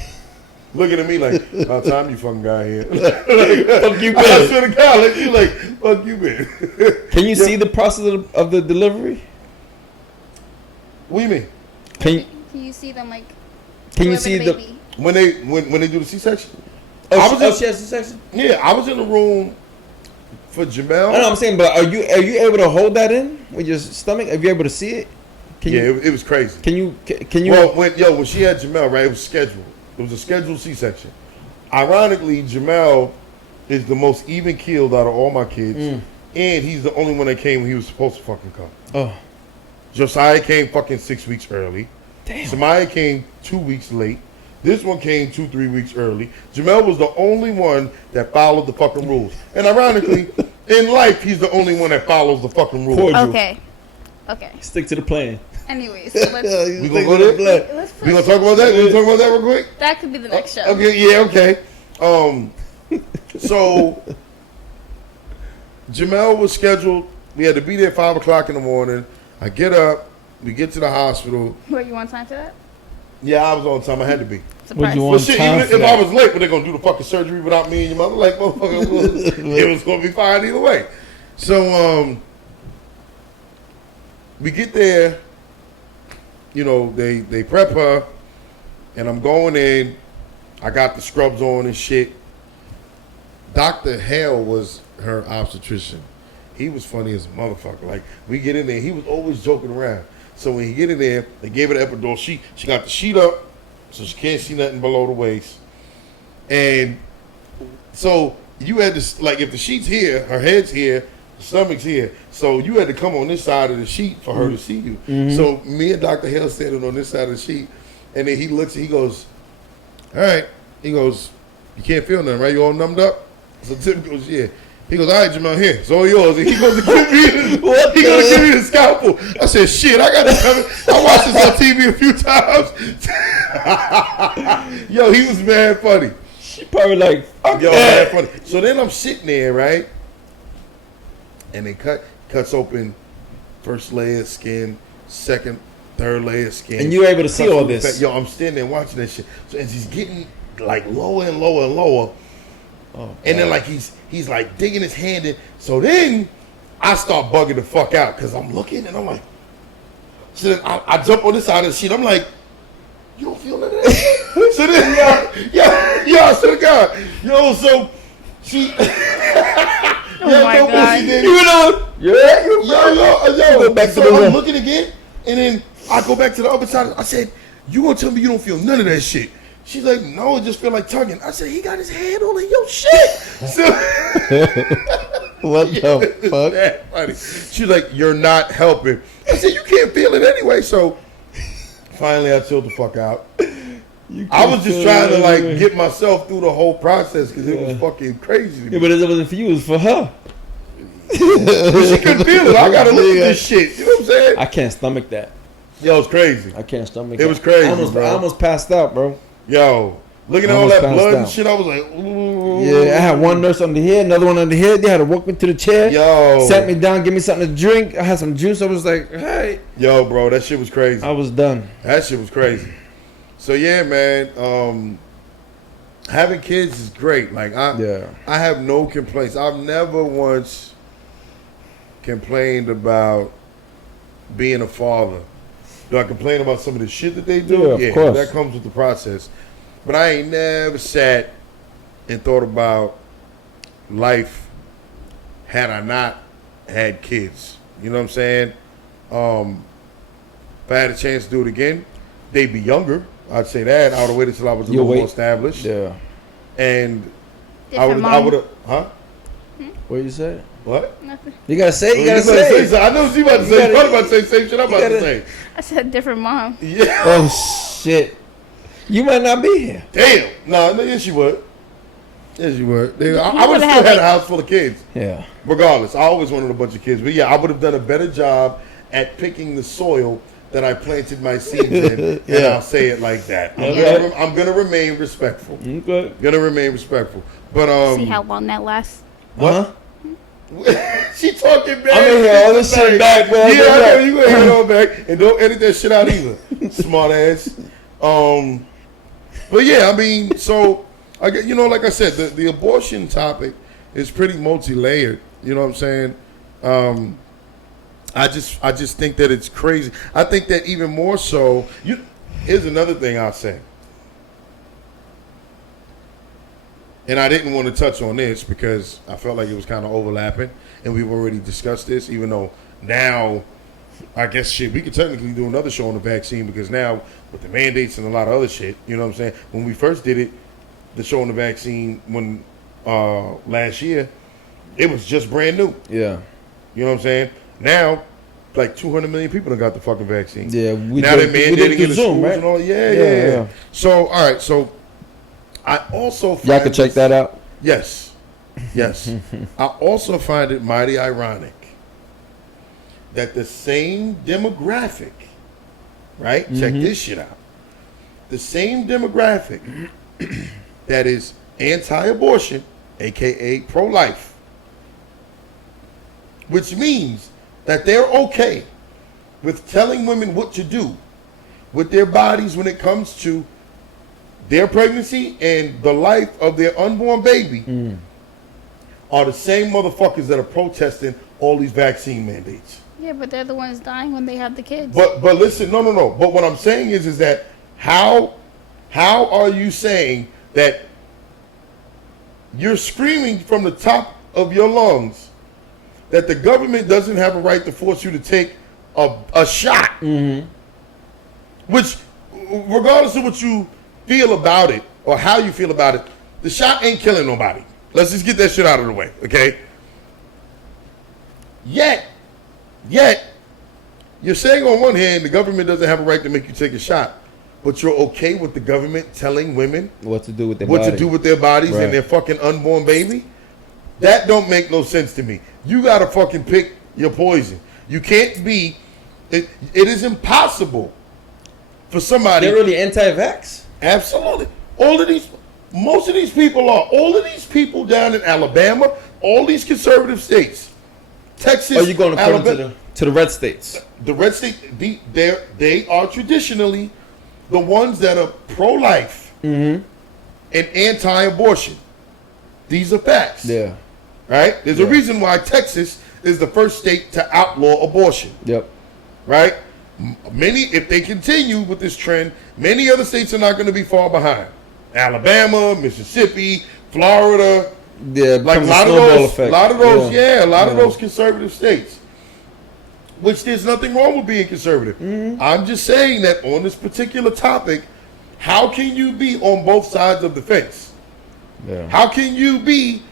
looking at me like, about time you fucking got here. Fuck you, I man. swear to God, like, she like, fuck you, man. Can you see the process of the delivery? What do you mean? Can you see them like? Can you deliver see the the? baby? When they do the C-section? Oh, I was she has a section. Yeah, I was in the room for Jamel. I know. I'm saying, but are you able to hold that in with your stomach? Are you able to see it? Can Yeah, you? it was crazy. Can you? Can you? Well, when she had Jamel, right, it was scheduled. It was a scheduled C-section. Ironically, Jamel is the most even keeled out of all my kids, and he's the only one that came when he was supposed to fucking come. Oh, Josiah came fucking 6 weeks early. damn. Samaya came 2 weeks late. This one came 2-3 weeks early. Jamel was the only one that followed the fucking rules. And ironically, in life, he's the only one that follows the fucking rules. Cordial. Okay. Stick to the plan. Anyways, so let's We gonna go there? let's We gonna push. talk about that? We gonna talk about that real quick? That could be the next show. Okay, yeah, okay. So Jamel was scheduled. We had to be there at 5 o'clock in the morning. I get up. We get to the hospital. Were you on time for that? Yeah, I was on time. I had to be. Surprise. you But want? shit, time even for if that. I was late, but they're gonna do the fucking surgery without me and your mother. Like, motherfucker, it was gonna be fine either way. So, we get there. You know, they prep her, and I'm going in. I got the scrubs on and shit. Dr. Hale was her obstetrician. He was funny as a motherfucker. Like, we get in there, he was always joking around. So when he get in there, they gave her the epidural. She got the sheet up, so she can't see nothing below the waist. And so you had to, like, if the sheet's here, her head's here, the stomach's here. So you had to come on this side of the sheet for her to see you. So me and Dr. Hale standing on this side of the sheet, and then he looks, he goes, all right. He goes, you can't feel nothing, right? You all numbed up? So Tim goes, yeah. He goes, all right, Jamel, here, it's all yours. And he goes to give me the scalpel. I said, shit, I got this coming. I watched this on TV a few times. Yo, he was mad funny. She probably like, fuck Yo, that. mad funny. So then I'm sitting there, right? And they cuts open first layer of skin, second, third layer of skin. And you're able to see Cuts all open this. Yo, I'm standing there watching that shit. So as he's getting like lower and lower and lower. Oh, And then like he's like digging his hand in. So then I start bugging the fuck out because I'm looking and I'm like, so then I jump on this side of the sheet. I'm like, you don't feel none of that? So then, yo, I swear to God. Yo, so she. Oh my God. She did. You know, yeah, you Yo. go back to So the I'm room. looking again, and then I go back to the other side. I said, you gonna tell me you don't feel none of that shit? She's like, no, it just feel like tugging. I said, he got his hand all in your shit. So, What the fuck? that funny. She's like, you're not helping. I said, you can't feel it anyway. So finally, I chilled the fuck out. I was just trying to like get myself through the whole process because it was fucking crazy. To me. Yeah, but it wasn't for you. It was for her. But she couldn't feel it. I gotta look at this shit. You know what I'm saying? I can't stomach that. Yo, it's crazy. I can't stomach. It that. was crazy, I almost passed out, bro. Yo, looking at all Almost that passed blood and out. shit, I was like, ooh. Yeah, I had one nurse under here, another one under here. They had to walk me to the chair, Yo, sat me down, give me something to drink. I had some juice. I was like, hey, yo, bro, that shit was crazy. I was done. That shit was crazy. So yeah, man, having kids is great. Like I have no complaints. I've never once complained about being a father. Do I complain about some of the shit that they do? Yeah, of course. That comes with the process. But I ain't never sat and thought about life had I not had kids. You know what I'm saying? If I had a chance to do it again, they'd be younger. I'd say that. I would have waited till I was a little more established. Yeah. And Different I would mom. have, huh? What you say? What? Nothing. You gotta say. You Well, gotta you better say. something. I know what you about to You say. gotta- You probably about to say the same shit I'm about to gotta- say. I said different mom. Yeah. Oh shit! You might not be here. Damn. No, yes, you would. Yes, you would. I would have would've still had, had like- a house full of kids. Yeah. Regardless, I always wanted a bunch of kids. But yeah, I would have done a better job at picking the soil that I planted my seeds in. And Yeah. I'll say it like that. Okay. I'm gonna remain respectful. Okay. Gonna remain respectful. But See how long that lasts. Huh? she talking back. I'm gonna hear all this shit back, man. Yeah, I know you gonna hear it all back, and don't edit that shit out either. Smart ass. But yeah, I mean, so I get, like I said, the abortion topic is pretty multi-layered. You know what I'm saying? I just think that it's crazy. I think that even more so. Here's another thing I'll say, and I didn't want to touch on this because I felt like it was kind of overlapping, and we've already discussed this. Even though now, I guess shit, we could technically do another show on the vaccine because now with the mandates and a lot of other shit, you know what I'm saying? When we first did it, the show on the vaccine when last year, it was just brand new. Yeah. You know what I'm saying? Now, like 200 million people done got the fucking vaccine. Yeah. Now they're mandating in the schools right? and all. Yeah. So, all right. So, I also find y'all can check that out. Yes. I also find it mighty ironic that the same demographic, right? Check this shit out. The same demographic that is anti-abortion, aka pro-life, which means that they're okay with telling women what to do with their bodies when it comes to their pregnancy and the life of their unborn baby, are the same motherfuckers that are protesting all these vaccine mandates. Yeah, but they're the ones dying when they have the kids. But listen, no. But what I'm saying is that how are you saying that you're screaming from the top of your lungs that the government doesn't have a right to force you to take a shot? Which, regardless of what you feel about it or how you feel about it, the shot ain't killing nobody. Let's just get that shit out of the way, okay? Yet, you're saying on one hand the government doesn't have a right to make you take a shot, but you're okay with the government telling women What to do with their bodies Right. and their fucking unborn baby? That don't make no sense to me. You gotta fucking pick your poison. You can't be. It is impossible for somebody. They're really anti-vax. Absolutely. Most of these people are. All of these people down in Alabama, all these conservative states, Texas. Are you going Alabama, to the red states? the red state? They are traditionally the ones that are pro-life and anti-abortion. These are facts. Yeah. Right? There's a reason why Texas is the first state to outlaw abortion. Yep. Right? If they continue with this trend, many other states are not going to be far behind. Alabama, Mississippi, Florida, Yeah. like a lot of those conservative states. Which there's nothing wrong with being conservative. I'm just saying that on this particular topic, how can you be on both sides of the fence? Yeah. How can you be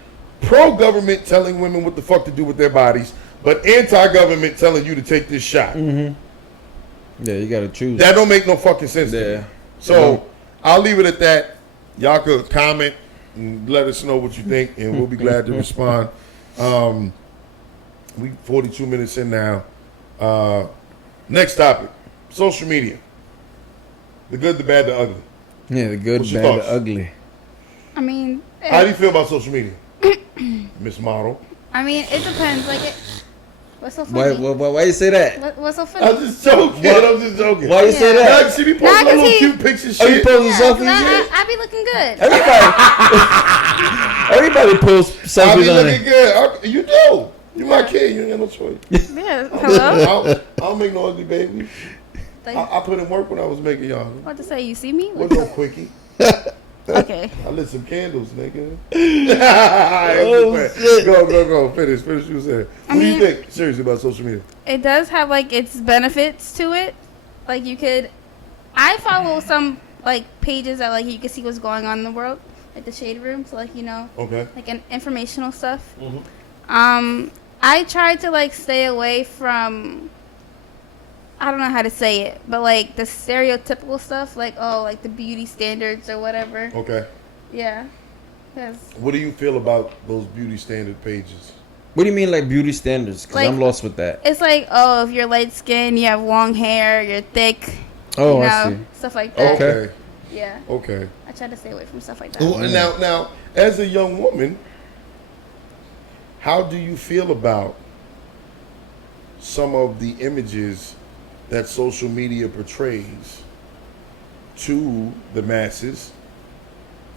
pro-government telling women what the fuck to do with their bodies, but anti-government telling you to take this shot? Yeah, you gotta choose. That don't make no fucking sense to me. So I'll leave it at that. Y'all could comment and let us know what you think, and we'll be glad to respond. We 42 minutes in now. Next topic: social media. The good, the bad, the ugly. Yeah, the good, What's your bad, the thoughts? ugly. I mean, How do you feel about social media, Miss Model? it depends. What's so funny? Why you say that? What's so I'm funny? just joking. I'm just joking. Why you say Yeah. Y'all that? see me Nah, posting 'cause little he- cute pictures Are you shit? posting Yeah, 'cause selfies? and shit? I be looking good. Everybody posts I be selfies on looking it. good. You do. You my kid. You ain't got no choice. Yeah. Hello. I don't make no ugly babies. I put in work when I was making y'all. What to say? You see me? What's no quickie? Okay. I lit some candles, nigga. Oh, shit. Go. Finish what you said. What do you mean- think, seriously, about social media? It does have its benefits to it. Like you could, I follow some pages that you can see what's going on in the world, like the Shade Room. So Okay. informational stuff. Mhm. I try to stay away from. I don't know how to say it, but the stereotypical stuff, the beauty standards or whatever. Okay. Yeah. 'Cause What do you feel about those beauty standard pages? What do you mean, beauty standards? Because I'm lost with that. it's if you're light skinned, you have long hair, you're thick. Oh, you I know, see. stuff like that. Okay. Yeah. Okay. I try to stay away from stuff like that. Well, now, as a young woman, how do you feel about some of the images that social media portrays to the masses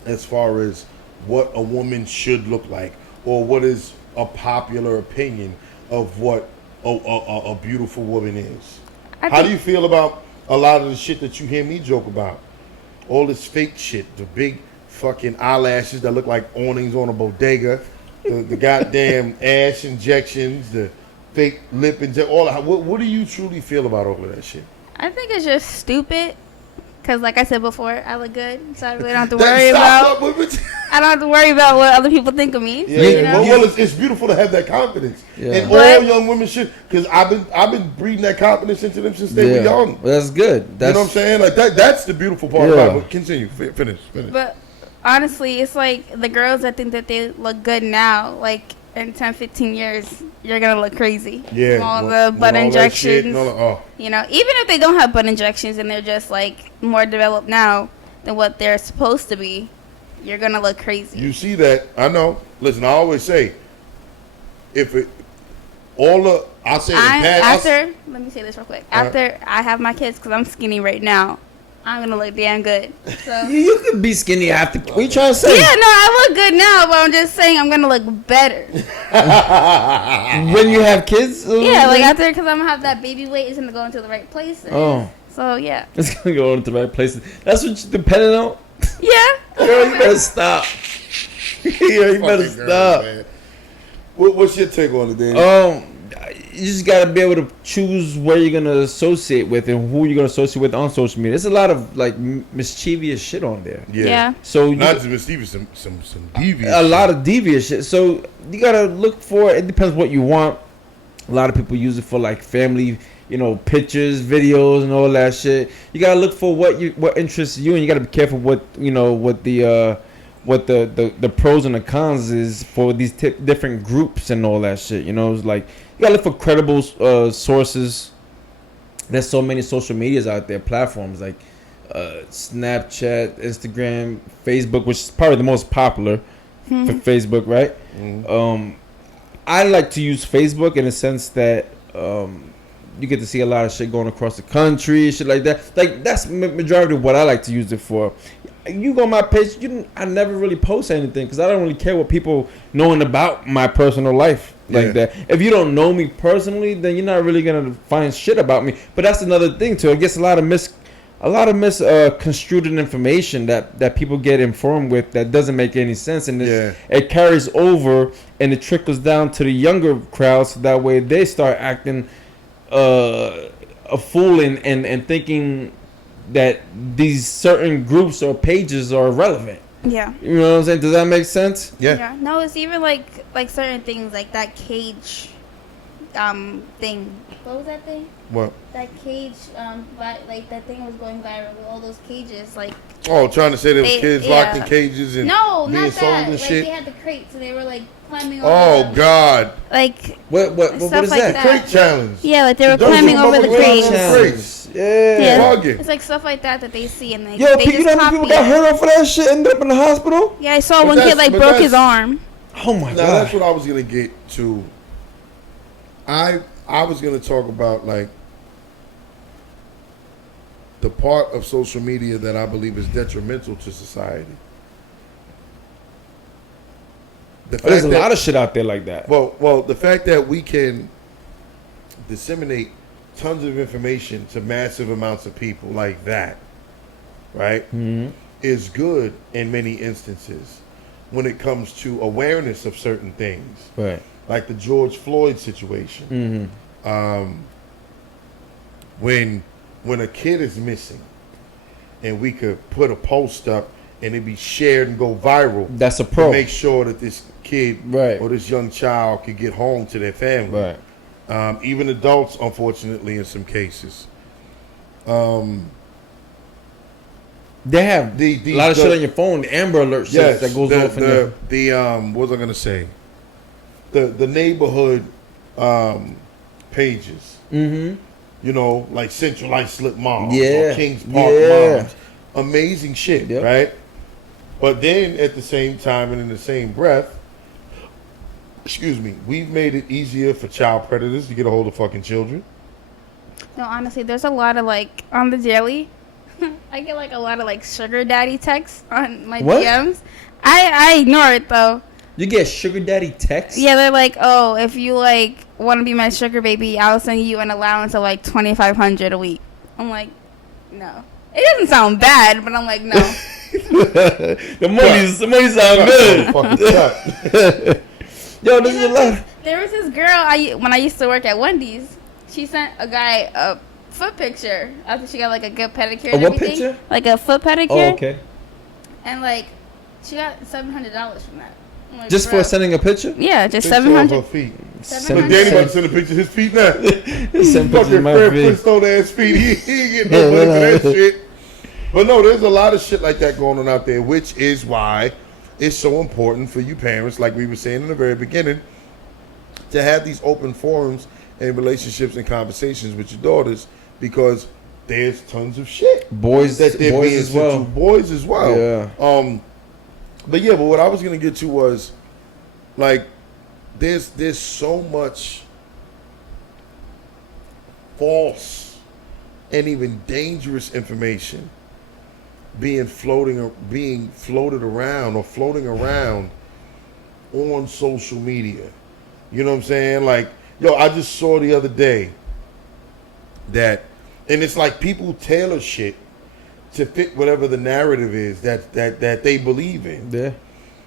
as far as what a woman should look like, or what is a popular opinion of what a beautiful woman is. How do you feel about a lot of the shit that you hear me joke about? All this fake shit, the big fucking eyelashes that look like awnings on a bodega, the goddamn ass injections, the fake lip injection, all that. What do you truly feel about all of that shit? I think it's just stupid. Cause like I said before, I look good, so I really don't have to worry about. I don't have to worry about what other people think of me. Yeah, you know? well, it's beautiful to have that confidence, and But- all young women should. Cause I've been breeding that confidence into them since they were young. Well, that's good. That's, you know what I'm saying? Like that's the beautiful part about it. But continue, finish. But honestly, it's like the girls that think that they look good now, like in 10, 15 years, you're gonna look crazy. Yeah, All with the butt all that shit injections. and all You know, even if they don't have butt injections and they're just like more developed now than what they're supposed to be, you're gonna look crazy. You see that? I know. Listen, I always say, if it all the I say the past. Let me say this real quick. After I have my kids, because I'm skinny right now, I'm gonna look damn good. So. You could be skinny after. What you trying to say? Yeah, no, I look good now, but I'm just saying I'm gonna look better. When you have kids? Yeah, like after, because I'm gonna have that baby weight is gonna go into the right places. Oh. So yeah. It's gonna go into the right places. That's what you're depending on? Yeah. Girl, you better stop. Yeah, you better Fucking stop. girls, man. What's your take on it, Danny? You just gotta be able to choose where you're gonna associate with and who you're gonna associate with on social media. There's a lot of like mischievous shit on there. Yeah. So Not just mischievous, some devious. a lot of devious shit. So you gotta look for it. It depends what you want. A lot of people use it for like family, pictures, videos, and all that shit. You gotta look for what interests you, and you gotta be careful what the pros and the cons is for these different groups and all that shit. It's like you gotta look for credible sources. There's so many social medias out there, platforms like Snapchat, Instagram, Facebook, which is probably the most popular for Facebook, right? Mm-hmm. I like to use Facebook in the sense that you get to see a lot of shit going across the country, shit like that. Like that's majority of what I like to use it for. You go on my page, I never really post anything because I don't really care what people knowing about my personal life like that. If you don't know me personally, then you're not really gonna find shit about me. But that's another thing too. It gets a lot of misconstrued information that people get informed with that doesn't make any sense, and it carries over and it trickles down to the younger crowd, so that way they start acting a fool and thinking that these certain groups or pages are relevant. Yeah. You know what I'm saying? Does that make sense? Yeah. No, it's even like certain things like that cage thing. What was that thing? What? That cage, like that thing was going viral with all those cages, like. Oh, trying to say there was kids locked in cages and no, being not sold that. and Like shit. they had the crates, so they were like climbing over. Oh them. God! Like what stuff is like that? that. Crate challenge. Yeah, like they were Those climbing over the motherfuckers crates. crates. Yeah. Bugging. It's like stuff like that they see and they Yo, they you just know how many copy people got it. hurt off of that shit, ended up in the hospital? Yeah, I saw But one kid like but broke his that's- arm. Oh my Now god. that's what I was gonna get to. I was gonna talk about like the part of social media that I believe is detrimental to society. The There's a fact that- lot of shit out there like that. Well, the fact that we can disseminate tons of information to massive amounts of people like that, right, is good in many instances when it comes to awareness of certain things, Right. like the George Floyd situation. When a kid is missing, and we could put a post up and it be shared and go viral. That's a to pro. make sure that this kid Right. or this young child could get home to their family. Right. Even adults, unfortunately, in some cases. They have The- a lot of shit on your phone, the Amber Alert shit Yes, that goes off in there. what was I gonna say? The neighborhood pages. Like Central Islip Moms Yeah, or Kings Park yeah. Moms. Amazing shit, Yep. right? But then at the same time and in the same breath, we've made it easier for child predators to get a hold of fucking children. No, honestly, there's a lot of like on the daily. I get like a lot of like sugar daddy texts on my What? DMs. I ignore it though. You get sugar daddy texts? Yeah, they're like, oh, if you like want to be my sugar baby, I'll send you an allowance of like $2,500 a week. I'm like, no. It doesn't sound bad, but I'm like, no. the money sound good. Fucking cut. Yo, this is a lot. There was this girl when I used to work at Wendy's. She sent a guy a foot picture after she got like a good pedicure. A And what everything. picture? Like a foot pedicure. Oh, okay. And like, she got $700 from that. I'm like, Just bro. for sending a picture? Yeah, just Picture of her $700. feet. Send- Look, Danny about to send a picture of his feet now. Send pictures of Fucking my Fred feet. Flintstone ass feet. He ain't getting no money for that shit. But no, there's a lot of shit like that going on out there, which is why it's so important for you parents, like we were saying in the very beginning, to have these open forums and relationships and conversations with your daughters, because there's tons of shit Boys, that they're boys being as sent well. to. Boys as well. Yeah. But what I was gonna get to was, like, there's so much false and even dangerous information being floated around on social media. You know what I'm saying? Like, I just saw the other day that, and it's like people tailor shit to fit whatever the narrative is that they believe in. Yeah.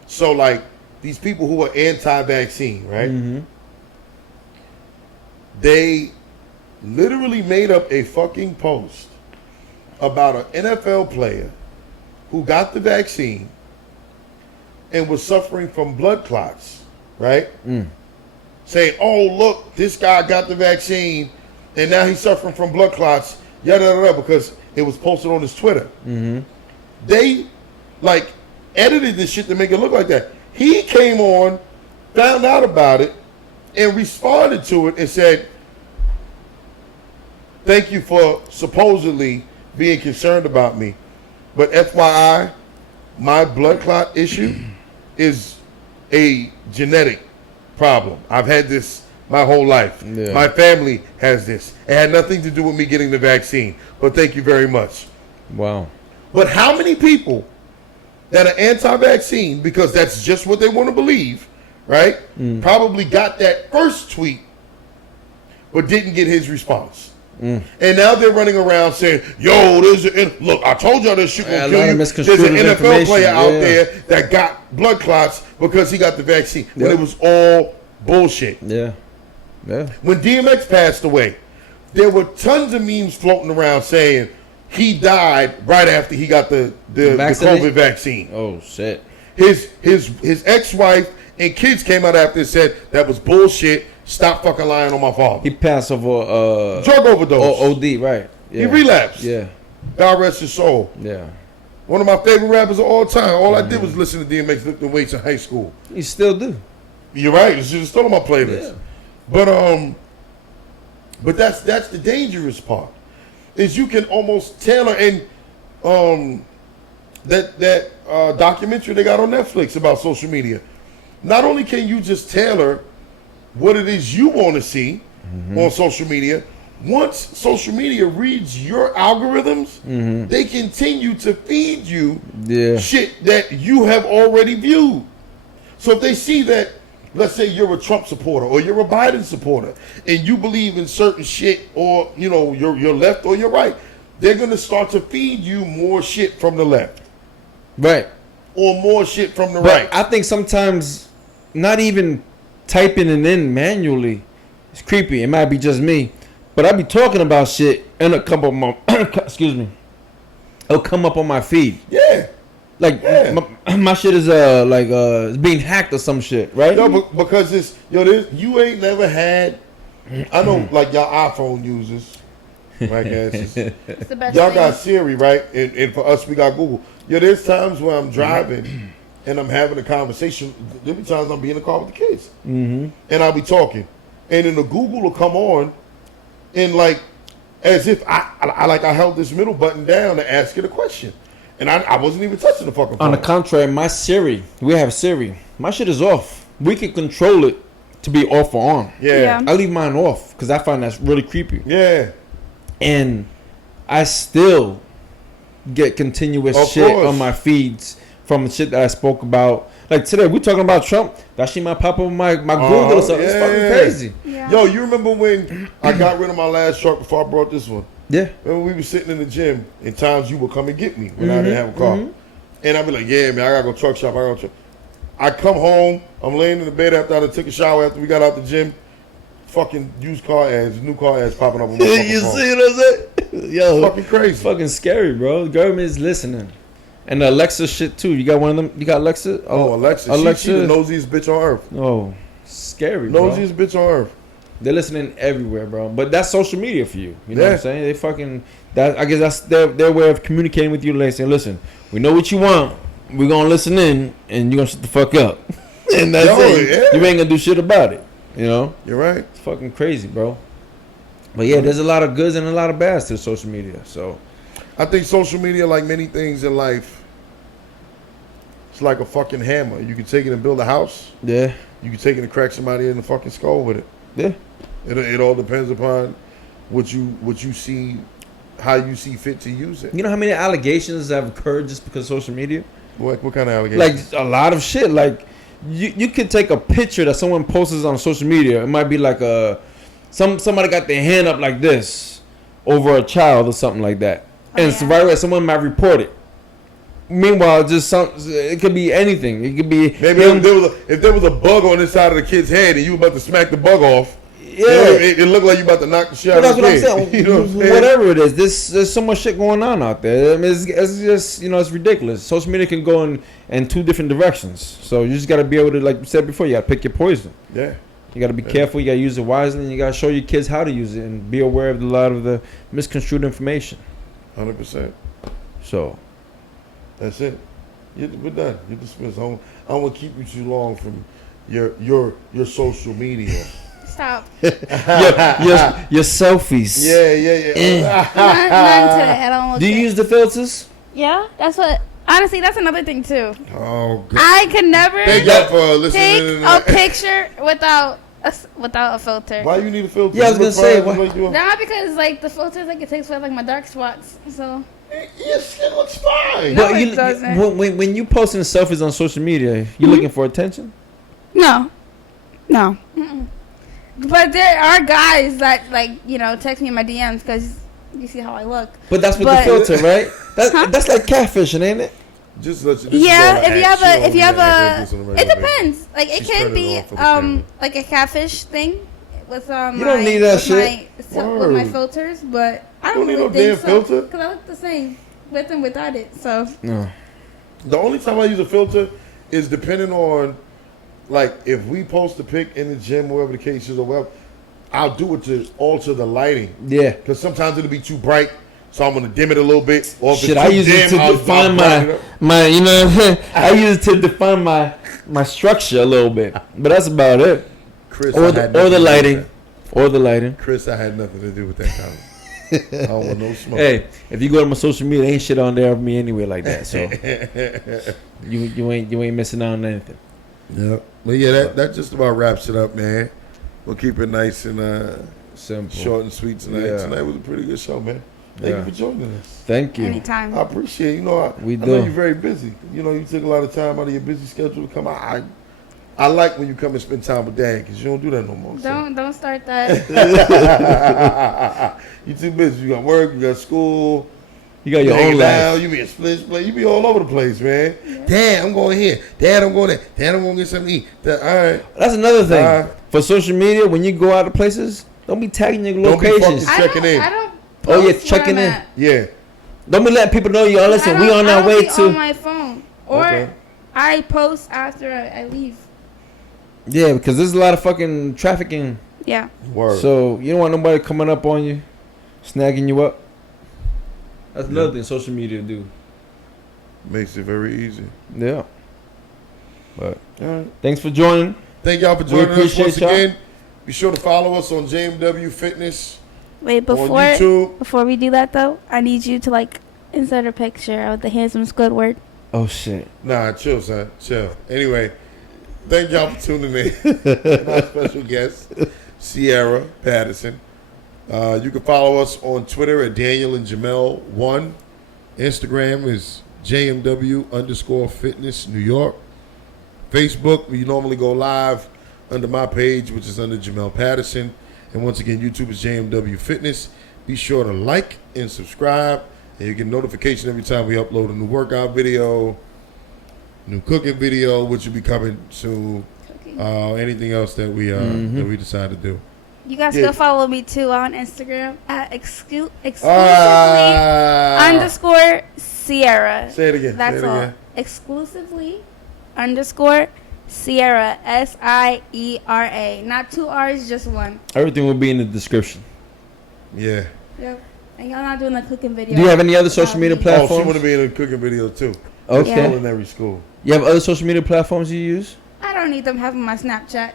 So, like, these people who are anti-vaccine, right? Mm-hmm. They literally made up a fucking post about an NFL player who got the vaccine and was suffering from blood clots, right? Saying, oh, look, this guy got the vaccine and now he's suffering from blood clots, yada, yada, yada, because it was posted on his Twitter. Mm-hmm. They, like, edited this shit to make it look like that. He came on, found out about it, and responded to it and said, thank you for supposedly being concerned about me. But FYI, my blood clot issue is a genetic problem. I've had this my whole life. Yeah. My family has this. It had nothing to do with me getting the vaccine. But thank you very much. Wow. But how many people that are anti-vaccine, because that's just what they want to believe, right? Probably got that first tweet, but didn't get his response. And now they're running around saying, yo, look, I told y'all this shit Yeah, gonna a lot kill of you. misconstrued There's an NFL information, player out yeah. there that got blood clots because he got the vaccine. When Yep. it was all bullshit. Yeah. Yeah. When DMX passed away, there were tons of memes floating around saying he died right after he got the Vaccination? COVID vaccine. Oh shit. His ex-wife and kids came out after and said that was bullshit. Stop fucking lying on my father. He passed over Drug overdose. OD, right. Yeah. He relapsed. Yeah. God rest his soul. Yeah. One of my favorite rappers of all time. All I did was listen to DMX lifting weights in high school. You still do. You're right. It's just still on my playlist. Yeah. But that's the dangerous part. Is you can almost tailor, and that documentary they got on Netflix about social media. Not only can you just tailor what it is you want to see on social media, once social media reads your algorithms, they continue to feed you shit that you have already viewed. So if they see that, let's say you're a Trump supporter or you're a Biden supporter and you believe in certain shit, or you're left or you're right, they're going to start to feed you more shit from the left Right. or more shit from the But right. I think sometimes not even typing it in manually is creepy. It might be just me, but I be talking about shit and it'll come up on my excuse me. It'll come up on my feed. Yeah. Like Yeah. my shit is it's being hacked or some shit, right? No, because you ain't never had. I know, like y'all iPhone users, right, guys? It's the best Y'all thing. got Siri, right? And for us, we got Google. There's times where I'm driving and I'm having a conversation. There be times I'm being in the car with the kids, and I'll be talking, and then the Google will come on, and like as if I held this middle button down to ask it a question, and I wasn't even touching the fucking phone. On the contrary, my Siri, we have Siri. My shit is off. We can control it to be off or on. Yeah. Yeah. I leave mine off because I find that's really creepy. Yeah. and I still get continuous Of shit course. on my feeds from the shit that I spoke about. Like today, we talking about Trump. That shit might pop up on my Google or something. It's fucking yeah. crazy. Yeah. Yo, you remember when I got rid of my last truck before I brought this one? Yeah. Remember we were sitting in the gym, and times you would come and get me when I didn't have a car. And I'd be like, yeah, man, I gotta go truck shop. I come home, I'm laying in the bed after I took a shower after we got out the gym. Fucking used car ads, new car ads popping up on my fucking You phone. see what I'm saying? Yo, Fucking crazy. fucking scary, bro. The government is listening. And the Alexa shit too. You got one of them? You got Alexa? Oh, Alexa. She the nosiest bitch on earth. Oh, scary, bro. Nosiest bitch on earth. They're listening everywhere, bro. But that's social media for you. You know what Yeah. I'm saying? They fucking. I guess that's their way of communicating with you. Like saying, listen, we know what you want. We're gonna listen in, and you're gonna shut the fuck up. And that's it. Yeah. You ain't gonna do shit about it. You know? You're right. It's fucking crazy, bro. But yeah, there's a lot of goods and a lot of bads to social media. So I think social media, like many things in life, it's like a fucking hammer. You can take it and build a house. yeah, You can take it and crack somebody in the fucking skull with it. yeah. It all depends upon what you see, how you see fit to use it. You know how many allegations have occurred just because of social media? What kind of allegations? Like a lot of shit. Like you could take a picture that someone posts on social media. It might be like somebody got their hand up like this over a child or something like that, and it's right away someone might report it. Meanwhile, it could be anything. It could be Maybe if there was a bug on this side of the kid's head and you were about to smack the bug off, yeah. it looked like you about to knock the shit But out that's of the what I'm kid. saying. You know what I'm saying? Whatever it is, there's so much shit going on out there. I mean, it's just it's ridiculous. Social media can go in two different directions. So you just got to be able to, like you said before, you got to pick your poison. Yeah. You got to be careful. You got to use it wisely, and you got to show your kids how to use it and be aware of a lot of the misconstrued information. 100%. So That's it. We're done. You're dismissed. I don't want to keep you too long from your social media. Stop. your selfies. Yeah. None today. I don't look Do you good. use the filters? Yeah, that's what. Honestly, that's another thing too. Oh, God. I could never Thank y'all for listening take to a that. picture without a filter. Why you need a filter? Yeah, I was You gonna say, look fine why- like you are. Not because like the filters like it takes away like my dark spots. So Your skin looks fine. No, But it doesn't. when you posting selfies on social media, you looking for attention? no. Mm-mm. But there are guys that like text me in my DMs because you see how I look. But that's with But- the filter, right? That's like catfishing, ain't it? Just let you. this is Yeah, all if you act. have She a if you don't have do that. a This on a it regular depends. Like it She's can turning be it off for the camera. like a catfish thing with You don't need that shit. with my Word. filters, but I don't don't need really no think damn so filter. because I look the same with and without it. So No. basis. The only time I use a filter is depending on, like, if we post a pic in the gym, wherever the case is, or whatever. I'll do it to alter the lighting Yeah. because sometimes it'll be too bright, so I'm gonna dim it a little bit. Or if Shit, it's I too use it dim, to I'll define brighten it up. my you know what I'm saying? I use it to define my structure a little bit. But that's about it. Chris, Or I the had nothing to do with lighting. that. Or the lighting. Chris, I had nothing to do with that comment. I don't want no smoke. Hey, if you go to my social media, ain't shit on there of me anyway like that. So you ain't missing out on anything. Yep. But yeah, that just about wraps it up, man. We'll keep it nice and Simple. short and sweet tonight. Yeah. Tonight was a pretty good show, man. Thank Yeah. you for joining us. Thank you. anytime. I appreciate it. You know, We I do. know you're very busy. You know, you took a lot of time out of your busy schedule to come out. I like when you come and spend time with Dad because you don't do that no more. so. Don't start that. You too busy. You got work. You got school. You got your hanging own life. out, you be a split play. You be all over the place, man. Dad, I'm going here. Dad, I'm going there. Dad, I'm going to get something to eat. All right. That's another thing. Uh, For social media, when you go out to places, don't be tagging your Don't be locations. fucking- Checking in. I don't. Oh, yeah, post checking where I'm in. at. Yeah. Don't be letting people know you. Oh, listen, I we don't- on I our don't way be to. on my phone, or Okay. I post after I leave. Yeah, because there's a lot of fucking trafficking. Yeah. Word. So you don't want nobody coming up on you, snagging you up. That's another thing social media do. Makes it very easy. Yeah. But All right. thanks for joining. Thank y'all for joining us appreciate once y'all. again. Be sure to follow us on JMW Fitness Wait, on YouTube. before we do that though, I need you to like insert a picture of the handsome Squidward. Oh shit. Nah, chill, son. Chill. Anyway, thank y'all for tuning in. Our special guest, Sierra Patterson. You can follow us on Twitter at Daniel and Jamel 1. Instagram is JMW_fitness New York. Facebook, we normally go live under my page, which is under Jamel Patterson. And once again, YouTube is JMW Fitness. Be sure to like and subscribe, and you get notification every time we upload a new workout video, new cooking video, which will be coming soon. Anything else that we that we decide to do. You guys still follow me too on Instagram at exclusively underscore Sierra. Say it again. That's Say it all. again. Exclusively underscore Sierra, Siera. Not 2 R's, just 1. Everything will be in the description. Yeah. Yep. And y'all not doing the cooking video. Do you have any other social media Oh, she platforms? want to be in a cooking video too. Okay. Yeah. Culinary school. You have other social media platforms you use? I don't need them having my Snapchat.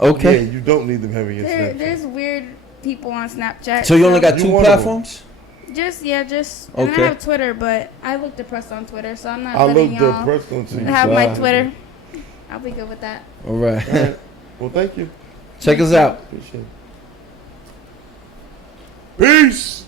Okay. Yeah, you don't need them having your Snapchat. There's weird people on Snapchat. So you only got You 2 one of them. platforms? Just. And Okay. I have Twitter, but I look depressed on Twitter, so I'm not I letting look y'all depressed on you. have my Wow. Twitter. I'll be good with that. All right. All right. Well, thank you. Check us out. Appreciate it. Peace.